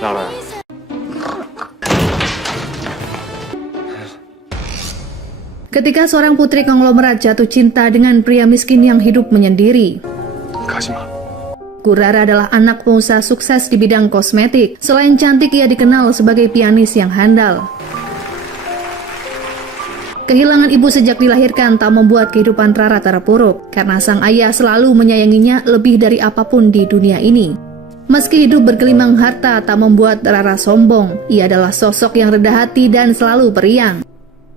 Lara. Ketika seorang putri konglomerat jatuh cinta dengan pria miskin yang hidup menyendiri. 가지마. Rara adalah anak pengusaha sukses di bidang kosmetik. Selain cantik, ia dikenal sebagai pianis yang handal. Kehilangan ibu sejak dilahirkan tak membuat kehidupan Rara terpuruk, karena sang ayah selalu menyayanginya lebih dari apapun di dunia ini. Meski hidup bergelimang harta tak membuat Rara sombong, ia adalah sosok yang rendah hati dan selalu periang.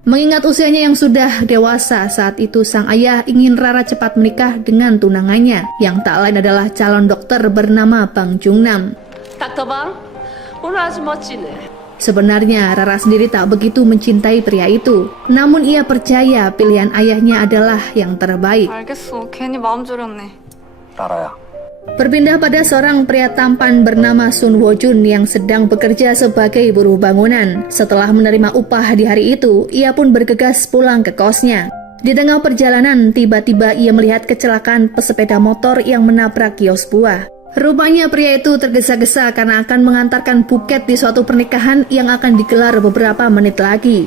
Mengingat usianya yang sudah dewasa, saat itu sang ayah ingin Rara cepat menikah dengan tunangannya, yang tak lain adalah calon dokter bernama Bang Jungnam. Dokter Bang, 오늘 아주 멋지네. Sebenarnya Rara sendiri tak begitu mencintai pria itu, namun ia percaya pilihan ayahnya adalah yang terbaik. 알겠어. 괜히 마음 졸였네. 라라야. Berpindah pada seorang pria tampan bernama Sun Wo Jun yang sedang bekerja sebagai buruh bangunan. Setelah menerima upah di hari itu, ia pun bergegas pulang ke kosnya. Di tengah perjalanan, tiba-tiba ia melihat kecelakaan pesepeda motor yang menabrak kios buah. Rupanya pria itu tergesa-gesa karena akan mengantarkan buket di suatu pernikahan yang akan digelar beberapa menit lagi.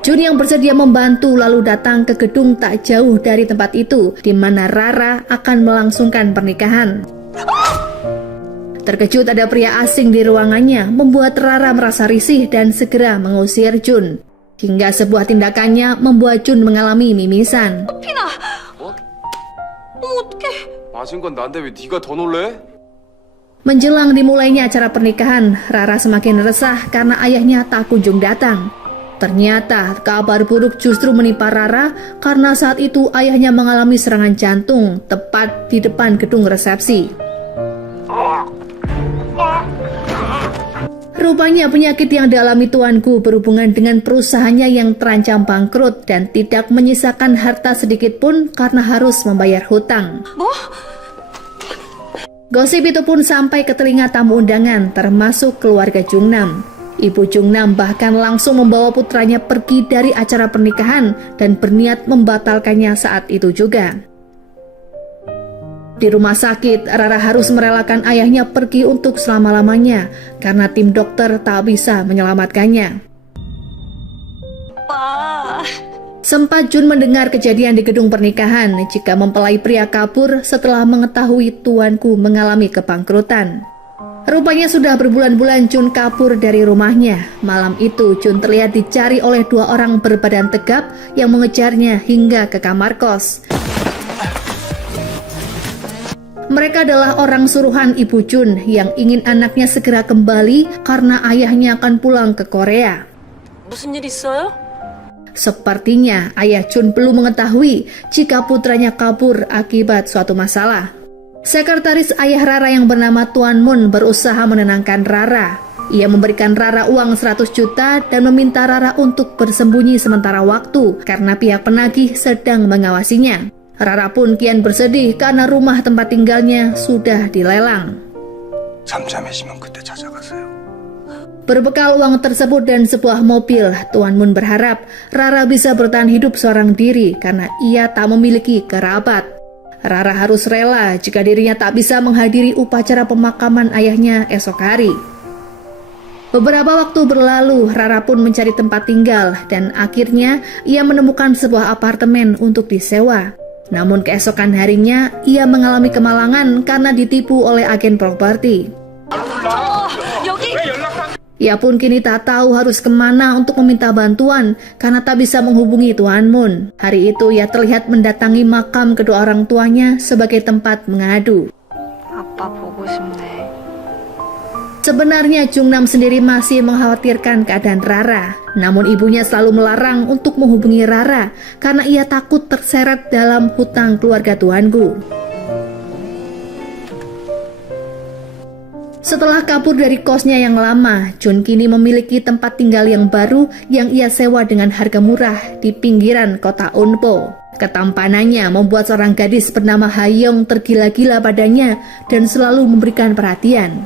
Jun yang bersedia membantu lalu datang ke gedung tak jauh dari tempat itu, di mana Rara akan melangsungkan pernikahan. Terkejut ada pria asing di ruangannya, membuat Rara merasa risih dan segera mengusir Jun. Hingga sebuah tindakannya membuat Jun mengalami mimisan. 피나! 어떡해! 맞은 건 난데 왜 네가 더 놀래? Menjelang dimulainya acara pernikahan, Rara semakin resah karena ayahnya tak kunjung datang. Ternyata kabar buruk justru menimpa Rara karena saat itu ayahnya mengalami serangan jantung tepat di depan gedung resepsi. Rupanya penyakit yang dialami tuanku berhubungan dengan perusahaannya yang terancam bangkrut dan tidak menyisakan harta sedikit pun karena harus membayar hutang. Gosip itu pun sampai ke telinga tamu undangan, termasuk keluarga Jungnam. Ibu Jungnam bahkan langsung membawa putranya pergi dari acara pernikahan dan berniat membatalkannya saat itu juga. Di rumah sakit, Rara harus merelakan ayahnya pergi untuk selama-lamanya karena tim dokter tak bisa menyelamatkannya. Sempat Jun mendengar kejadian di gedung pernikahan jika mempelai pria kabur setelah mengetahui tuanku mengalami kebangkrutan. Rupanya sudah berbulan-bulan Jun kabur dari rumahnya. Malam itu Jun terlihat dicari oleh dua orang berbadan tegap yang mengejarnya hingga ke kamar kos. Mereka adalah orang suruhan Ibu Jun yang ingin anaknya segera kembali karena ayahnya akan pulang ke Korea. 무슨 일 있어요? Sepertinya ayah Jun belum mengetahui jika putranya kabur akibat suatu masalah. Sekretaris ayah Rara yang bernama Tuan Moon berusaha menenangkan Rara. Ia memberikan Rara uang 100 juta dan meminta Rara untuk bersembunyi sementara waktu karena pihak penagih sedang mengawasinya. Rara pun kian bersedih karena rumah tempat tinggalnya sudah dilelang. 잠잠해지면 그때 찾아가세요. Berbekal uang tersebut dan sebuah mobil, Tuan Moon berharap Rara bisa bertahan hidup seorang diri karena ia tak memiliki kerabat. Rara harus rela jika dirinya tak bisa menghadiri upacara pemakaman ayahnya esok hari. Beberapa waktu berlalu, Rara pun mencari tempat tinggal dan akhirnya ia menemukan sebuah apartemen untuk disewa. Namun keesokan harinya, ia mengalami kemalangan karena ditipu oleh agen properti. Ia pun kini tak tahu harus kemana untuk meminta bantuan karena tak bisa menghubungi Tuan Moon. Hari itu ia terlihat mendatangi makam kedua orang tuanya sebagai tempat mengadu. 아빠 보고 싶네. Sebenarnya Jungnam sendiri masih mengkhawatirkan keadaan Rara, namun ibunya selalu melarang untuk menghubungi Rara karena ia takut terseret dalam hutang keluarga tuanku. Setelah kabur dari kosnya yang lama, Jun kini memiliki tempat tinggal yang baru yang ia sewa dengan harga murah di pinggiran kota Unpo. Ketampanannya membuat seorang gadis bernama Hayong tergila-gila padanya dan selalu memberikan perhatian.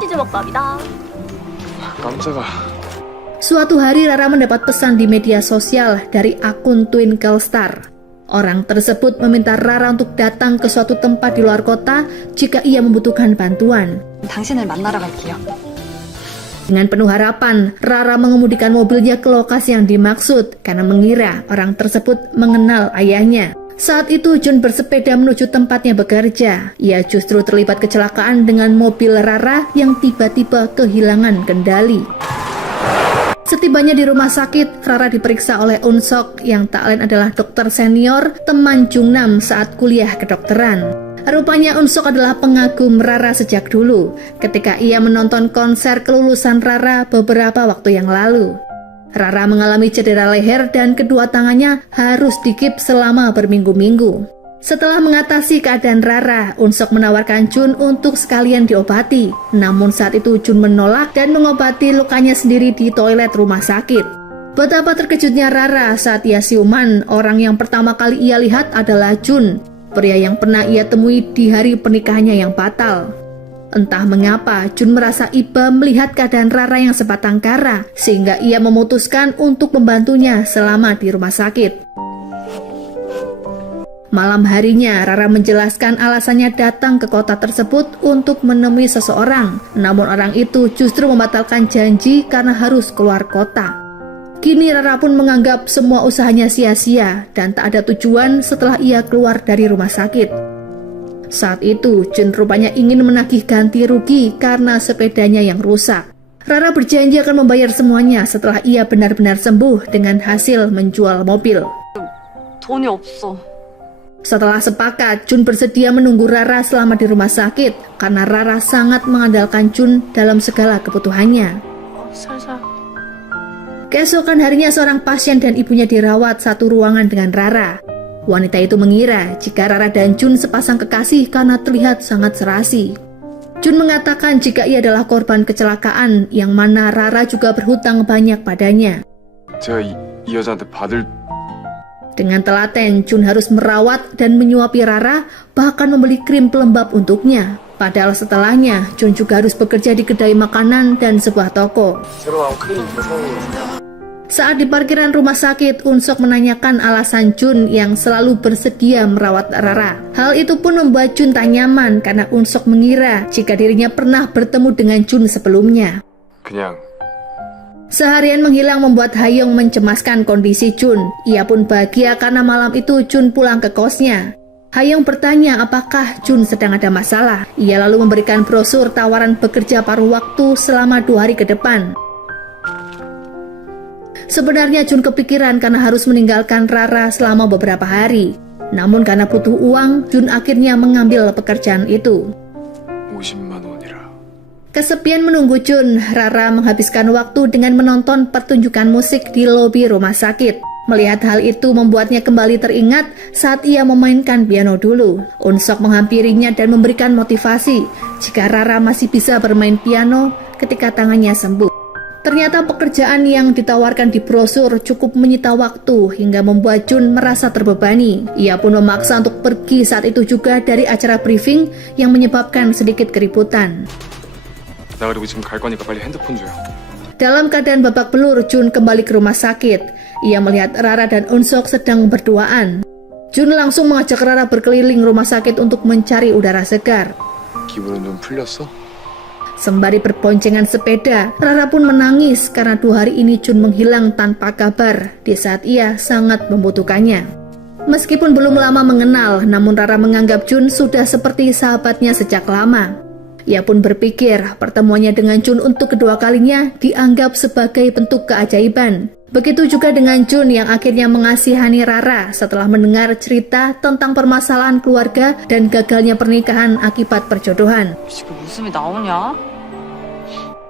깜짝아. Suatu hari Rara mendapat pesan di media sosial dari akun Twinkle Star. Orang tersebut meminta Rara untuk datang ke suatu tempat di luar kota jika ia membutuhkan bantuan. 당신을 만나러 갈게요. Dengan penuh harapan, Rara mengemudikan mobilnya ke lokasi yang dimaksud karena mengira orang tersebut mengenal ayahnya. Saat itu Jun bersepeda menuju tempatnya bekerja. Ia justru terlibat kecelakaan dengan mobil Rara yang tiba-tiba kehilangan kendali. Setibanya di rumah sakit, Rara diperiksa oleh Eun Sok yang tak lain adalah dokter senior teman Jungnam saat kuliah kedokteran. Rupanya Eun Sok adalah pengagum Rara sejak dulu ketika ia menonton konser kelulusan Rara beberapa waktu yang lalu. Rara mengalami cedera leher dan kedua tangannya harus digips selama berminggu-minggu. Setelah mengatasi keadaan Rara, Eun Sok menawarkan Jun untuk sekalian diobati. Namun saat itu Jun menolak dan mengobati lukanya sendiri di toilet rumah sakit. Betapa terkejutnya Rara saat ia siuman, orang yang pertama kali ia lihat adalah Jun, pria yang pernah ia temui di hari pernikahannya yang batal. Entah mengapa, Jun merasa iba melihat keadaan Rara yang sebatang kara, sehingga ia memutuskan untuk membantunya selama di rumah sakit. Malam harinya, Rara menjelaskan alasannya datang ke kota tersebut untuk menemui seseorang. Namun orang itu justru membatalkan janji karena harus keluar kota. Kini Rara pun menganggap semua usahanya sia-sia dan tak ada tujuan setelah ia keluar dari rumah sakit. Saat itu, Jun rupanya ingin menagih ganti rugi karena sepedanya yang rusak. Rara berjanji akan membayar semuanya setelah ia benar-benar sembuh dengan hasil menjual mobil. 돈이 없어. Setelah sepakat, Jun bersedia menunggu Rara selama di rumah sakit karena Rara sangat mengandalkan Jun dalam segala kebutuhannya. 살살. Keesokan harinya seorang pasien dan ibunya dirawat satu ruangan dengan Rara. Wanita itu mengira jika Rara dan Jun sepasang kekasih karena terlihat sangat serasi. Jun mengatakan jika ia adalah korban kecelakaan yang mana Rara juga berhutang banyak padanya. 제가 이 여자한테 받을 Dengan telaten, Jun harus merawat dan menyuapi Rara, bahkan membeli krim pelembab untuknya. Padahal setelahnya, Jun juga harus bekerja di kedai makanan dan sebuah toko. Saat di parkiran rumah sakit, Eun Sok menanyakan alasan Jun yang selalu bersedia merawat Rara. Hal itu pun membuat Jun tak nyaman karena Eun Sok mengira jika dirinya pernah bertemu dengan Jun sebelumnya. 그냥 Seharian menghilang membuat Hayoung mencemaskan kondisi Jun. Ia pun bahagia karena malam itu Jun pulang ke kosnya. Hayoung bertanya apakah Jun sedang ada masalah. Ia lalu memberikan brosur tawaran bekerja paruh waktu selama 2 hari ke depan. Sebenarnya Jun kepikiran karena harus meninggalkan Rara selama beberapa hari. Namun karena butuh uang, Jun akhirnya mengambil pekerjaan itu. 50만 원이라. Kesepian menunggu Jun, Rara menghabiskan waktu dengan menonton pertunjukan musik di lobi rumah sakit. Melihat hal itu membuatnya kembali teringat saat ia memainkan piano dulu. Eun Sok menghampirinya dan memberikan motivasi jika Rara masih bisa bermain piano ketika tangannya sembuh. Ternyata pekerjaan yang ditawarkan di brosur cukup menyita waktu hingga membuat Jun merasa terbebani. Ia pun memaksa untuk pergi saat itu juga dari acara briefing yang menyebabkan sedikit keributan. 나 그리고 지금 갈 거니까 빨리 핸드폰 줘요. Dalam keadaan babak belur, Jun kembali ke rumah sakit. Ia melihat Rara dan Eun Sok sedang berduaan. Jun langsung mengajak Rara berkeliling rumah sakit untuk mencari udara segar. 기분은 좀 풀렸어? Sembari berboncengan sepeda, Rara pun menangis karena 2 hari ini Jun menghilang tanpa kabar di saat ia sangat membutuhkannya. Meskipun belum lama mengenal, namun Rara menganggap Jun sudah seperti sahabatnya sejak lama. Ia pun berpikir pertemuannya dengan Jun untuk kedua kalinya dianggap sebagai bentuk keajaiban. Begitu juga dengan Jun yang akhirnya mengasihani Rara setelah mendengar cerita tentang permasalahan keluarga dan gagalnya pernikahan akibat perjodohan. 지금 웃음이 나오냐?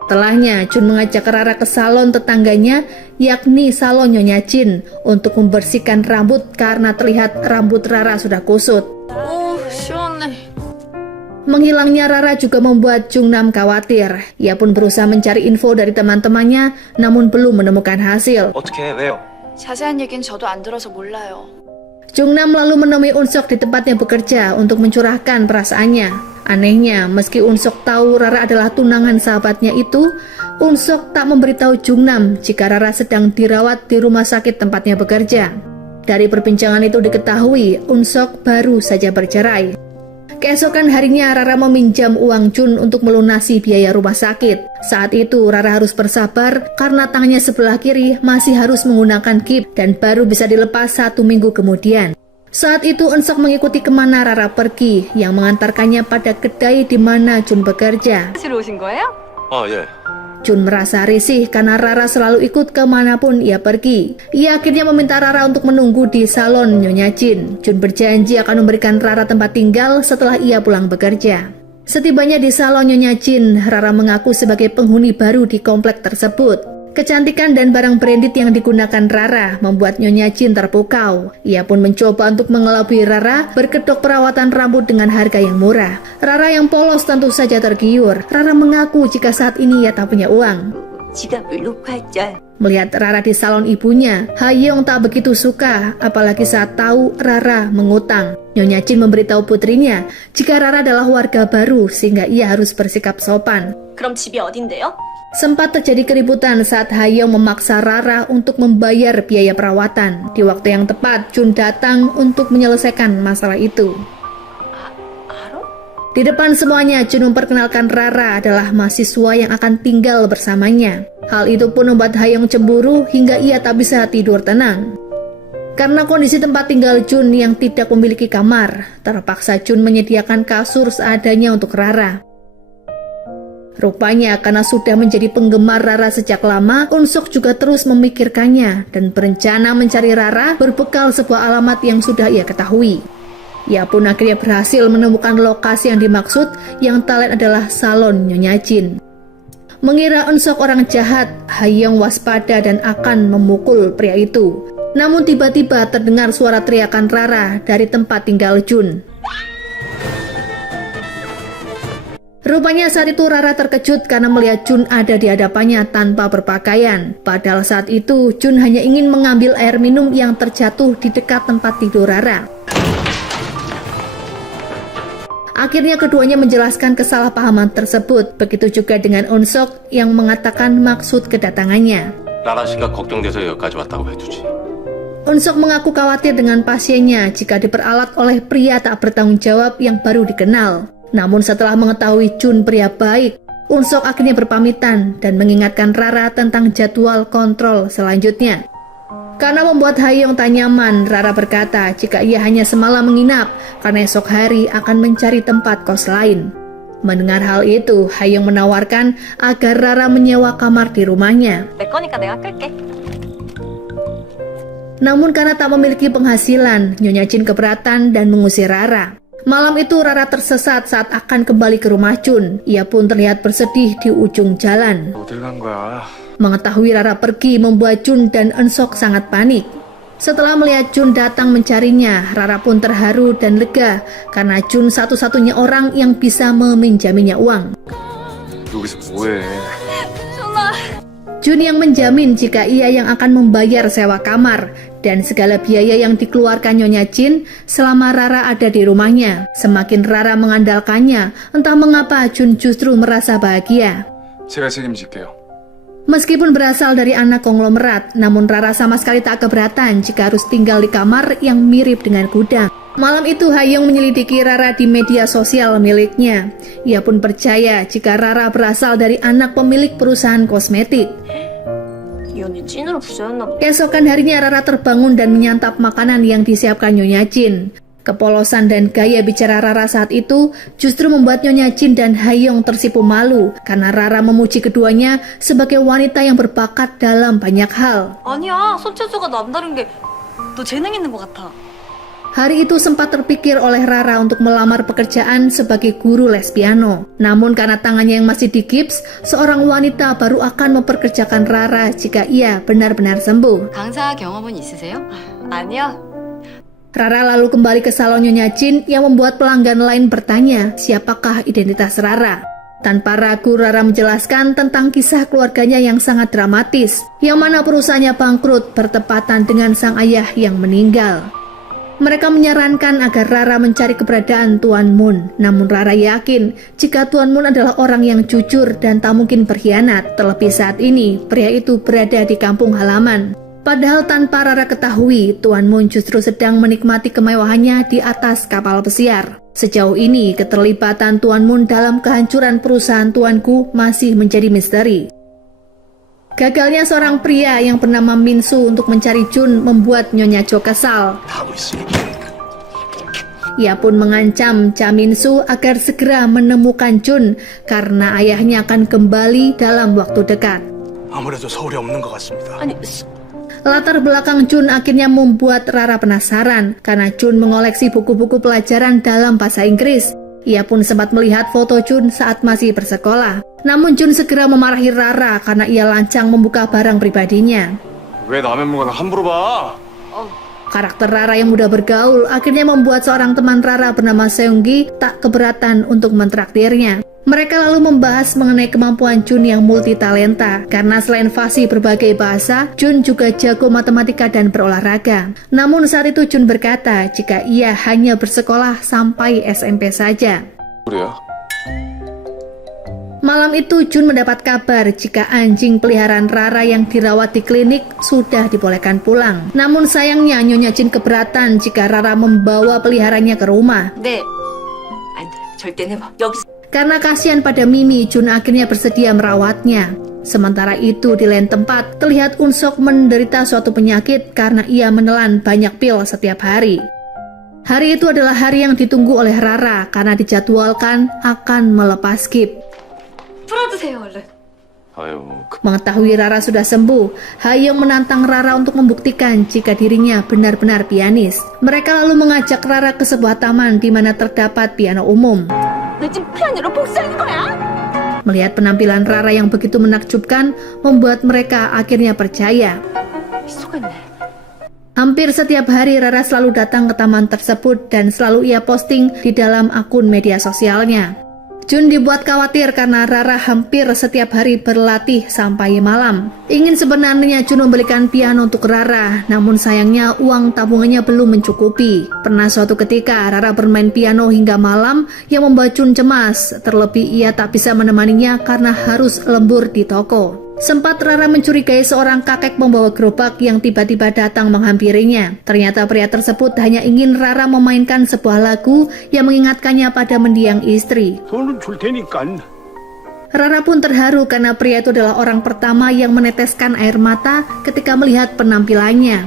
Setelahnya, Jun mengajak Rara ke salon tetangganya, yakni salon Nyonya Jin, untuk membersihkan rambut karena terlihat rambut Rara sudah kusut. 오, 시원해. Menghilangnya Rara juga membuat Jungnam khawatir. Ia pun berusaha mencari info dari teman-temannya, namun belum menemukan hasil. 어떻게 왜요? 자세한 얘기는 저도 안 들어서 몰라요. Jungnam lalu menemui Eun Sok di tempatnya bekerja untuk mencurahkan perasaannya. Anehnya, meski Eun Sok tahu Rara adalah tunangan sahabatnya itu, Eun Sok tak memberitahu Jungnam jika Rara sedang dirawat di rumah sakit tempatnya bekerja. Dari perbincangan itu diketahui, Eun Sok baru saja bercerai. Keesokan harinya Rara meminjam uang Jun untuk melunasi biaya rumah sakit. Saat itu Rara harus bersabar karena tangannya sebelah kiri masih harus menggunakan gips dan baru bisa dilepas 1 minggu kemudian. Saat itu Eun-seok mengikuti kemana Rara pergi yang mengantarkannya pada kedai di mana Jun bekerja. 사실 오신 거예요? 예. Jun merasa risih karena Rara selalu ikut kemanapun ia pergi. Ia akhirnya meminta Rara untuk menunggu di salon Nyonya Jin. Jun berjanji akan memberikan Rara tempat tinggal setelah ia pulang bekerja. Setibanya di salon Nyonya Jin, Rara mengaku sebagai penghuni baru di komplek tersebut. Kecantikan dan barang branded yang digunakan Rara membuat Nyonya Jin terpukau. Ia pun mencoba untuk mengelabui Rara berkedok perawatan rambut dengan harga yang murah. Rara yang polos tentu saja tergiur. Rara mengaku jika saat ini ia tak punya uang. 지갑을 놓고 했죠. Melihat Rara di salon ibunya, Hayoung tak begitu suka, apalagi saat tahu Rara mengutang. Nyonya Jin memberitahu putrinya jika Rara adalah warga baru sehingga ia harus bersikap sopan. 그럼 집이 어딘데요? Sempat terjadi keributan saat Hayoung memaksa Rara untuk membayar biaya perawatan. Di waktu yang tepat, Jun datang untuk menyelesaikan masalah itu. Di depan semuanya, Jun memperkenalkan Rara adalah mahasiswa yang akan tinggal bersamanya. Hal itu pun membuat Hayoung cemburu hingga ia tak bisa tidur tenang. Karena kondisi tempat tinggal Jun yang tidak memiliki kamar, terpaksa Jun menyediakan kasur seadanya untuk Rara. Rupanya karena sudah menjadi penggemar Rara sejak lama, Eun-seok juga terus memikirkannya dan berencana mencari Rara berbekal sebuah alamat yang sudah ia ketahui. Ia pun akhirnya berhasil menemukan lokasi yang dimaksud, yang tak lain adalah salon Nyonya Jin. Mengira Eun-seok orang jahat, Hayoung waspada dan akan memukul pria itu. Namun tiba-tiba terdengar suara teriakan Rara dari tempat tinggal Jun. Rupanya saat itu Rara terkejut karena melihat Jun ada di hadapannya tanpa berpakaian. Padahal saat itu Jun hanya ingin mengambil air minum yang terjatuh di dekat tempat tidur Rara. Akhirnya keduanya menjelaskan kesalahpahaman tersebut. Begitu juga dengan Eun-seok yang mengatakan maksud kedatangannya. 라라 씨가 걱정돼서 여기까지 왔다고 해주지. Eun-seok mengaku khawatir dengan pasiennya jika diperalat oleh pria tak bertanggung jawab yang baru dikenal. Namun setelah mengetahui Jun pria baik, Eun-seok akhirnya berpamitan dan mengingatkan Rara tentang jadwal kontrol selanjutnya. Karena membuat Hayoung tak nyaman, Rara berkata jika ia hanya semalam menginap karena esok hari akan mencari tempat kos lain. Mendengar hal itu, Hayoung menawarkan agar Rara menyewa kamar di rumahnya. 내 거니까 내가 끌게. Namun karena tak memiliki penghasilan, Nyonya Jin keberatan dan mengusir Rara. Malam itu Rara tersesat saat akan kembali ke rumah Jun. Ia pun terlihat bersedih di ujung jalan. 어딜 간 거야? Mengetahui Rara pergi membuat Jun dan Eun-seok sangat panik. Setelah melihat Jun datang mencarinya, Rara pun terharu dan lega karena Jun satu-satunya orang yang bisa meminjaminya uang. 여기서 뭐해? Jun yang menjamin jika ia yang akan membayar sewa kamar dan segala biaya yang dikeluarkan Nyonya Jin selama Rara ada di rumahnya. Semakin Rara mengandalkannya, entah mengapa Jun justru merasa bahagia. 제가 책임질게요. Meskipun berasal dari anak konglomerat, namun Rara sama sekali tak keberatan jika harus tinggal di kamar yang mirip dengan gudang. Malam itu Hayoung menyelidiki Rara di media sosial miliknya. Ia pun percaya jika Rara berasal dari anak pemilik perusahaan kosmetik. 이 언니 찐으로 부자였나 봐. Keesokan harinya Rara terbangun dan menyantap makanan yang disiapkan Nyonya Jin. Kepolosan dan gaya bicara Rara saat itu justru membuat Nyonya Jin dan Hayoung tersipu malu karena Rara memuji keduanya sebagai wanita yang berbakat dalam banyak hal. 아니야, 손재주가 남다른 게 너 재능 있는 것 같아. Hari itu sempat terpikir oleh Rara untuk melamar pekerjaan sebagai guru les piano. Namun karena tangannya yang masih digips, seorang wanita baru akan memperkerjakan Rara jika ia benar-benar sembuh. 강사 경험은 있으세요? 아니요. Rara lalu kembali ke salon Nyonya Jin yang membuat pelanggan lain bertanya siapakah identitas Rara. Tanpa ragu Rara menjelaskan tentang kisah keluarganya yang sangat dramatis, yang mana perusahaannya bangkrut bertepatan dengan sang ayah yang meninggal. Mereka menyarankan agar Rara mencari keberadaan Tuan Moon. Namun Rara yakin jika Tuan Moon adalah orang yang jujur dan tak mungkin berkhianat. Terlebih saat ini, pria itu berada di kampung halaman. Padahal tanpa Rara ketahui, Tuan Moon justru sedang menikmati kemewahannya di atas kapal pesiar. Sejauh ini, keterlibatan Tuan Moon dalam kehancuran perusahaan tuanku masih menjadi misteri. Gagalnya seorang pria yang bernama Min Soo untuk mencari Jun membuat Nyonya Jo kesal. Ia pun mengancam Cha Min Soo agar segera menemukan Jun karena ayahnya akan kembali dalam waktu dekat. 아무래도 서울에 없는 것 같습니다. 아니, Latar belakang Jun akhirnya membuat Rara penasaran karena Jun mengoleksi buku-buku pelajaran dalam bahasa Inggris. Ia pun sempat melihat foto Jun saat masih bersekolah. Namun Jun segera memarahi Rara karena ia lancang membuka barang pribadinya. 왜 남의 물건을 함부로 봐? Karakter Rara yang mudah bergaul akhirnya membuat seorang teman Rara bernama Seunggi tak keberatan untuk mentraktirnya. Mereka lalu membahas mengenai kemampuan Jun yang multitalenta, karena selain fasih berbagai bahasa, Jun juga jago matematika dan berolahraga. Namun saat itu Jun berkata jika ia hanya bersekolah sampai SMP saja. 그래요? Malam itu Jun mendapat kabar jika anjing peliharaan Rara yang dirawat di klinik sudah dibolehkan pulang. Namun sayangnya Nyonya Jin keberatan jika Rara membawa peliharanya ke rumah. 네. 안 돼. 절대 내봐. 여기서. Karena kasihan pada Mimi, Jun akhirnya bersedia merawatnya. Sementara itu di lain tempat, terlihat Unsok menderita suatu penyakit karena ia menelan banyak pil setiap hari. Hari itu adalah hari yang ditunggu oleh Rara karena dijadwalkan akan melepas skip. 풀어주세요 얼른. 아유, Mengetahui Rara sudah sembuh, Hayoung menantang Rara untuk membuktikan jika dirinya benar-benar pianis. Mereka lalu mengajak Rara ke sebuah taman di mana terdapat piano umum. 너 지금 피아노로 복수하는 거야? Melihat penampilan Rara yang begitu menakjubkan, membuat mereka akhirnya percaya. 속았네. Hampir setiap hari Rara selalu datang ke taman tersebut dan selalu ia posting di dalam akun media sosialnya. Jun dibuat khawatir karena Rara hampir setiap hari berlatih sampai malam. Ingin sebenarnya Jun membelikan piano untuk Rara, namun sayangnya uang tabungannya belum mencukupi. Pernah suatu ketika Rara bermain piano hingga malam yang membuat Jun cemas, terlebih ia tak bisa menemaninya karena harus lembur di toko. Sempat Rara mencurigai seorang kakek membawa gerobak yang tiba-tiba datang menghampirinya. Ternyata pria tersebut hanya ingin Rara memainkan sebuah lagu yang mengingatkannya pada mendiang istri. 돈은 줄 테니까. Rara pun terharu karena pria itu adalah orang pertama yang meneteskan air mata ketika melihat penampilannya.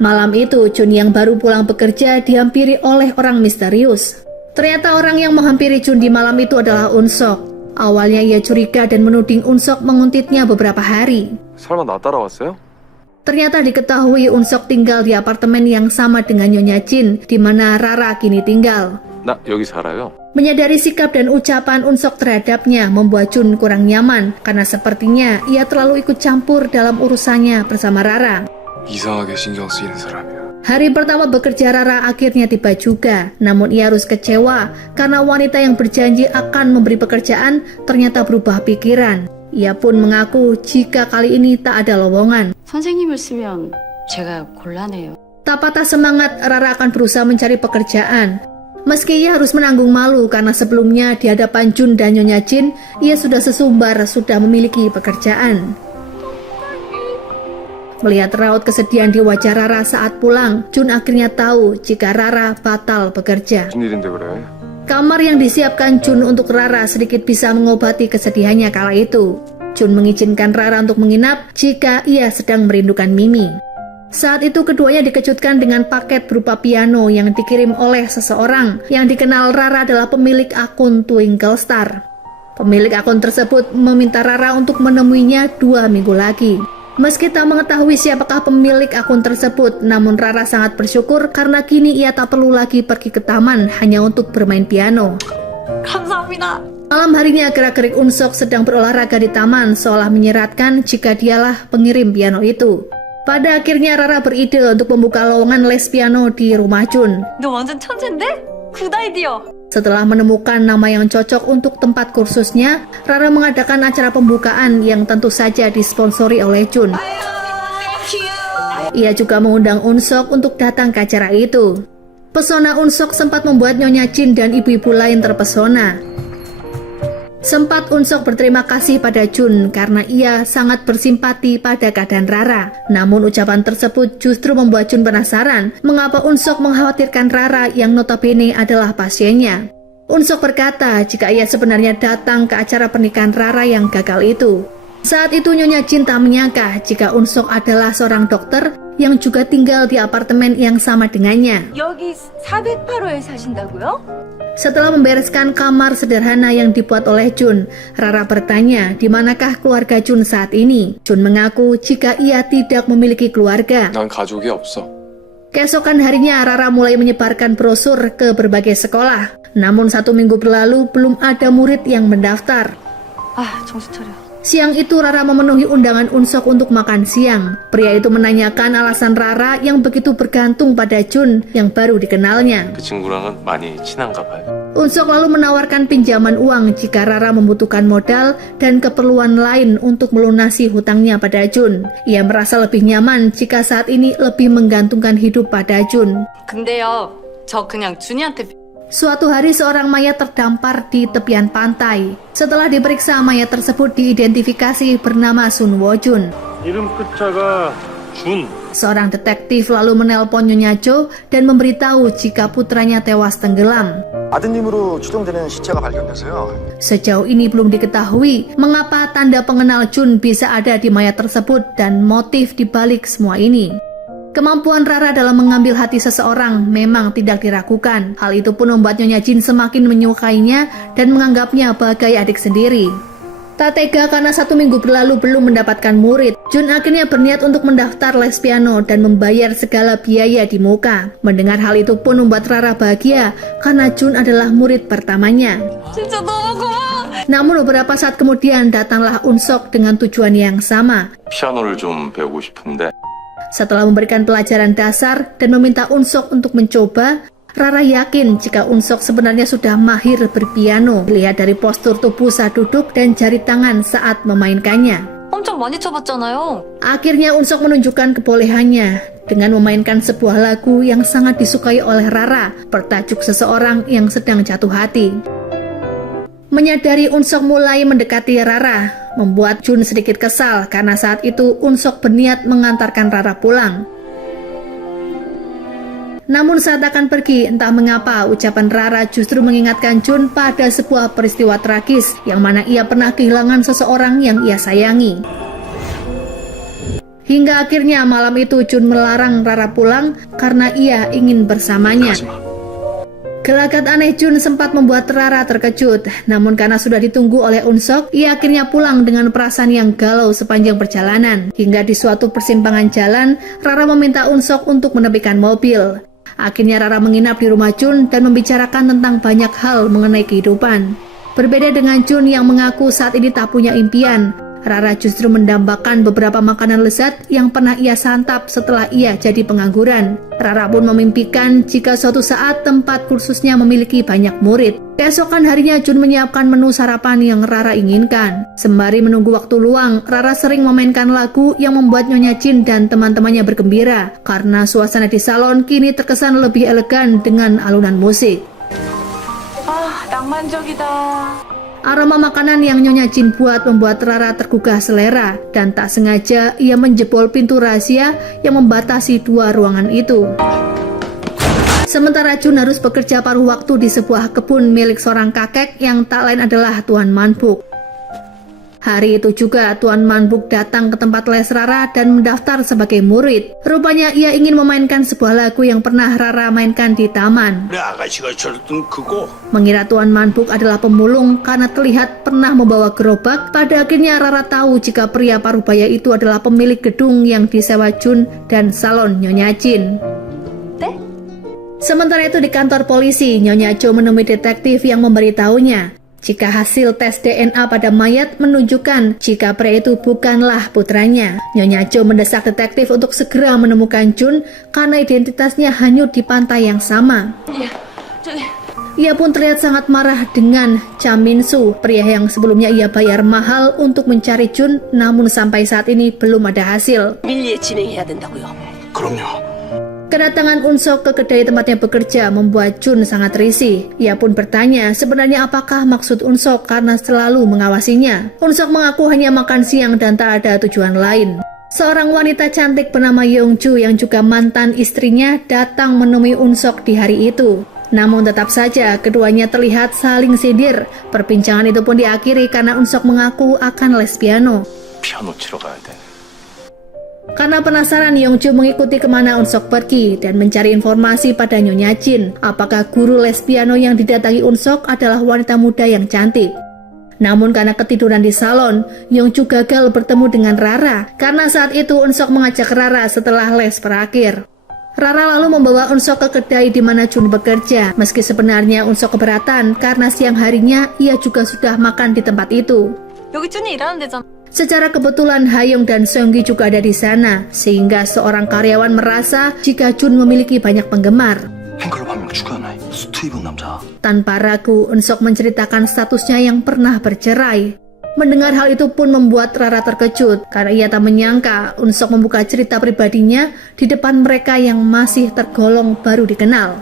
Malam itu, Jun yang baru pulang bekerja dihampiri oleh orang misterius. Ternyata orang yang menghampiri Jun di malam itu adalah Unsok. Awalnya ia curiga dan menuding Unsok menguntitnya beberapa hari. 설마 나 따라왔어요? Ternyata diketahui Unsok tinggal di apartemen yang sama dengan Nyonya Jin, di mana Rara kini tinggal. 나 여기 살아요. Menyadari sikap dan ucapan Unsok terhadapnya membuat Jun kurang nyaman, karena sepertinya ia terlalu ikut campur dalam urusannya bersama Rara. 이상하게 신경 쓰이는 사람이야. Hari pertama bekerja Rara akhirnya tiba juga, namun ia harus kecewa karena wanita yang berjanji akan memberi pekerjaan ternyata berubah pikiran. Ia pun mengaku jika kali ini tak ada lowongan. 선생님을 쓰면 제가 곤란해요. Tak patah semangat, Rara akan berusaha mencari pekerjaan. Meski ia harus menanggung malu karena sebelumnya di hadapan Jun dan Nyonya Jin, ia sudah sesumbar sudah memiliki pekerjaan. Melihat raut kesedihan di wajah Rara saat pulang, Jun akhirnya tahu jika Rara batal bekerja. 무슨 일인데 그래? Kamar yang disiapkan Jun untuk Rara sedikit bisa mengobati kesedihannya kala itu. Jun mengizinkan Rara untuk menginap jika ia sedang merindukan Mimi. Saat itu keduanya dikejutkan dengan paket berupa piano yang dikirim oleh seseorang yang dikenal Rara adalah pemilik akun Twinkle Star. Pemilik akun tersebut meminta Rara untuk menemuinya 2 minggu lagi. Meski tak mengetahui siapakah pemilik akun tersebut, namun Rara sangat bersyukur karena kini ia tak perlu lagi pergi ke taman hanya untuk bermain piano. 감사합니다. Malam harinya gerak-gerik Unsok sedang berolahraga di taman seolah menyeratkan jika dialah pengirim piano itu. Pada akhirnya Rara beride untuk membuka lowongan les piano di rumah Jun. 너 완전 천재인데? 굿 아이디어. Setelah menemukan nama yang cocok untuk tempat kursusnya, Rara mengadakan acara pembukaan yang tentu saja disponsori oleh Jun. Ia juga mengundang Unsok untuk datang ke acara itu. Pesona Unsok sempat membuat Nyonya Jin dan ibu-ibu lain terpesona. Sempat Unsok berterima kasih pada Jun karena ia sangat bersimpati pada keadaan Rara. Namun ucapan tersebut justru membuat Jun penasaran mengapa Unsok mengkhawatirkan Rara yang notabene adalah pasiennya. Unsok berkata jika ia sebenarnya datang ke acara pernikahan Rara yang gagal itu. Saat itu Nyonya Jin tak menyangka jika Unsok adalah seorang dokter yang juga tinggal di apartemen yang sama dengannya. 여기 408호에 사신다고요? Setelah membereskan kamar sederhana yang dibuat oleh Jun, Rara bertanya di manakah keluarga Jun saat ini. Jun mengaku jika ia tidak memiliki keluarga. 난 가족이 없어. Keesokan harinya Rara mulai menyebarkan brosur ke berbagai sekolah. Namun 1 minggu berlalu belum ada murid yang mendaftar. 아, 정신 차려. Siang itu Rara memenuhi undangan Unsok untuk makan siang. Pria itu menanyakan alasan Rara yang begitu bergantung pada Jun yang baru dikenalnya. 그 친구랑은 많이 친한가 봐요. Unsok lalu menawarkan pinjaman uang jika Rara membutuhkan modal dan keperluan lain untuk melunasi hutangnya pada Jun. Ia merasa lebih nyaman jika saat ini lebih menggantungkan hidup pada Jun. 근데요, 저 그냥 준이한테 Suatu hari seorang mayat terdampar di tepian pantai. Setelah diperiksa, mayat tersebut diidentifikasi bernama Sun Wojun. 이름 끝자가 준. Seorang detektif lalu menelpon Nyonya Jo dan memberitahu jika putranya tewas tenggelam. 아드님으로 추정되는 시체가 발견돼서요. Sejauh ini belum diketahui mengapa tanda pengenal Jun bisa ada di mayat tersebut dan motif dibalik semua ini. Kemampuan Rara dalam mengambil hati seseorang memang tidak diragukan. Hal itu pun membuat Nyonya Jin semakin menyukainya dan menganggapnya bagai adik sendiri. Tak tega karena 1 minggu berlalu belum mendapatkan murid, Jun akhirnya berniat untuk mendaftar les piano dan membayar segala biaya di muka. Mendengar hal itu pun membuat Rara bahagia karena Jun adalah murid pertamanya. 진짜 너무 고마워. Namun beberapa saat kemudian datanglah Unsok dengan tujuan yang sama. 피아노를 좀 배우고 싶은데 Setelah memberikan pelajaran dasar dan meminta Unsok untuk mencoba, Rara yakin jika Unsok sebenarnya sudah mahir berpiano, dilihat dari postur tubuh saat duduk dan jari tangan saat memainkannya. 엄청 많이 쳐봤잖아요. Akhirnya Unsok menunjukkan kebolehannya dengan memainkan sebuah lagu yang sangat disukai oleh Rara, bertajuk Seseorang yang Sedang Jatuh Hati. Menyadari Unsok mulai mendekati Rara, membuat Jun sedikit kesal karena saat itu Unsok berniat mengantarkan Rara pulang. Namun saat akan pergi, entah mengapa ucapan Rara justru mengingatkan Jun pada sebuah peristiwa tragis yang mana ia pernah kehilangan seseorang yang ia sayangi. Hingga akhirnya malam itu Jun melarang Rara pulang karena ia ingin bersamanya. Gelagat aneh Jun sempat membuat Rara terkejut, namun karena sudah ditunggu oleh Unsok, ia akhirnya pulang dengan perasaan yang galau sepanjang perjalanan. Hingga di suatu persimpangan jalan, Rara meminta Unsok untuk menepikan mobil. Akhirnya Rara menginap di rumah Jun dan membicarakan tentang banyak hal mengenai kehidupan. Berbeda dengan Jun yang mengaku saat ini tak punya impian, Rara justru mendambakan beberapa makanan lezat yang pernah ia santap setelah ia jadi pengangguran. Rara pun memimpikan jika suatu saat tempat kursusnya memiliki banyak murid. Keesokan harinya Jun menyiapkan menu sarapan yang Rara inginkan. Sembari menunggu waktu luang, Rara sering memainkan lagu yang membuat Nyonya Jin dan teman-temannya bergembira karena suasana di salon kini terkesan lebih elegan dengan alunan musik. 아, 낭만적이다. Aroma makanan yang Nyonya Jin buat membuat Rara tergugah selera dan tak sengaja ia menjebol pintu rahasia yang membatasi 2 ruangan itu. Sementara Jun harus bekerja paruh waktu di sebuah kebun milik seorang kakek yang tak lain adalah Tuan Manbuk. Hari itu juga Tuan Manbuk datang ke tempat les Rara dan mendaftar sebagai murid. Rupanya ia ingin memainkan sebuah lagu yang pernah Rara mainkan di taman. 우리 아가씨가 저랬던 그거. Mengira Tuan Manbuk adalah pemulung karena terlihat pernah membawa gerobak, pada akhirnya Rara tahu jika pria parubaya itu adalah pemilik gedung yang disewa Jun dan salon Nyonya Jin. Sementara itu di kantor polisi, Nyonya Jo menemui detektif yang memberitahunya jika hasil tes DNA pada mayat menunjukkan jika pria itu bukanlah putranya. Nyonya Jo mendesak detektif untuk segera menemukan Jun karena identitasnya hanyut di pantai yang sama. Ia pun terlihat sangat marah dengan Cha Min-soo, pria yang sebelumnya ia bayar mahal untuk mencari Jun, namun sampai saat ini belum ada hasil. 밀리에 진행해야 된다고요. 그럼요. Kedatangan Unsok ke kedai tempatnya bekerja membuat Jun sangat risih. Ia pun bertanya sebenarnya apakah maksud Unsok karena selalu mengawasinya. Unsok mengaku hanya makan siang dan tak ada tujuan lain. Seorang wanita cantik bernama Yongju yang juga mantan istrinya datang menemui Unsok di hari itu. Namun tetap saja keduanya terlihat saling sindir. Perbincangan itu pun diakhiri karena Unsok mengaku akan les piano. 피아노 치러 가야 돼. Karena penasaran, Yongju mengikuti kemana Unsok pergi dan mencari informasi pada Nyonya Jin. Apakah guru les piano yang didatangi Unsok adalah wanita muda yang cantik? Namun karena ketiduran di salon, Yongju gagal bertemu dengan Rara. Karena saat itu Unsok mengajak Rara setelah les berakhir. Rara lalu membawa Unsok ke kedai di mana Jun bekerja. Meski sebenarnya Unsok keberatan karena siang harinya ia juga sudah makan di tempat itu. 여기 준이 일하는 데잖아. Secara kebetulan Hayoung dan Seunggi juga ada di sana, sehingga seorang karyawan merasa jika Jun memiliki banyak penggemar. 팬클럽 한 명 죽였네. 수트 입은 남자. Tanpa ragu, Unsok menceritakan statusnya yang pernah bercerai. Mendengar hal itu pun membuat Rara terkejut, karena ia tak menyangka Unsok membuka cerita pribadinya di depan mereka yang masih tergolong baru dikenal.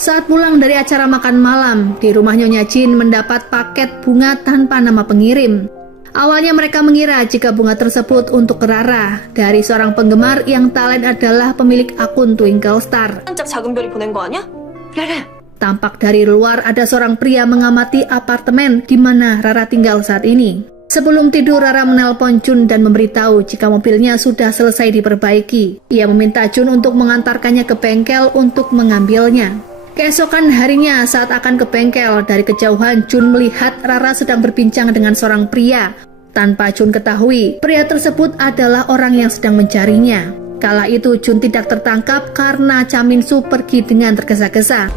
Saat pulang dari acara makan malam, di rumah Nyonya Jin mendapat paket bunga tanpa nama pengirim. Awalnya mereka mengira jika bunga tersebut untuk Rara dari seorang penggemar yang tak lain adalah pemilik akun Twinkle Star. 깜짝 작은 별이 보낸 거 아니야? Tampak dari luar ada seorang pria mengamati apartemen di mana Rara tinggal saat ini. Sebelum tidur, Rara menelpon Jun dan memberitahu jika mobilnya sudah selesai diperbaiki. Ia meminta Jun untuk mengantarkannya ke bengkel untuk mengambilnya. Keesokan harinya saat akan ke bengkel, dari kejauhan Jun melihat Rara sedang berbincang dengan seorang pria. Tanpa Jun ketahui, pria tersebut adalah orang yang sedang mencarinya. Kala itu Jun tidak tertangkap karena Chaminsu pergi dengan tergesa-gesa.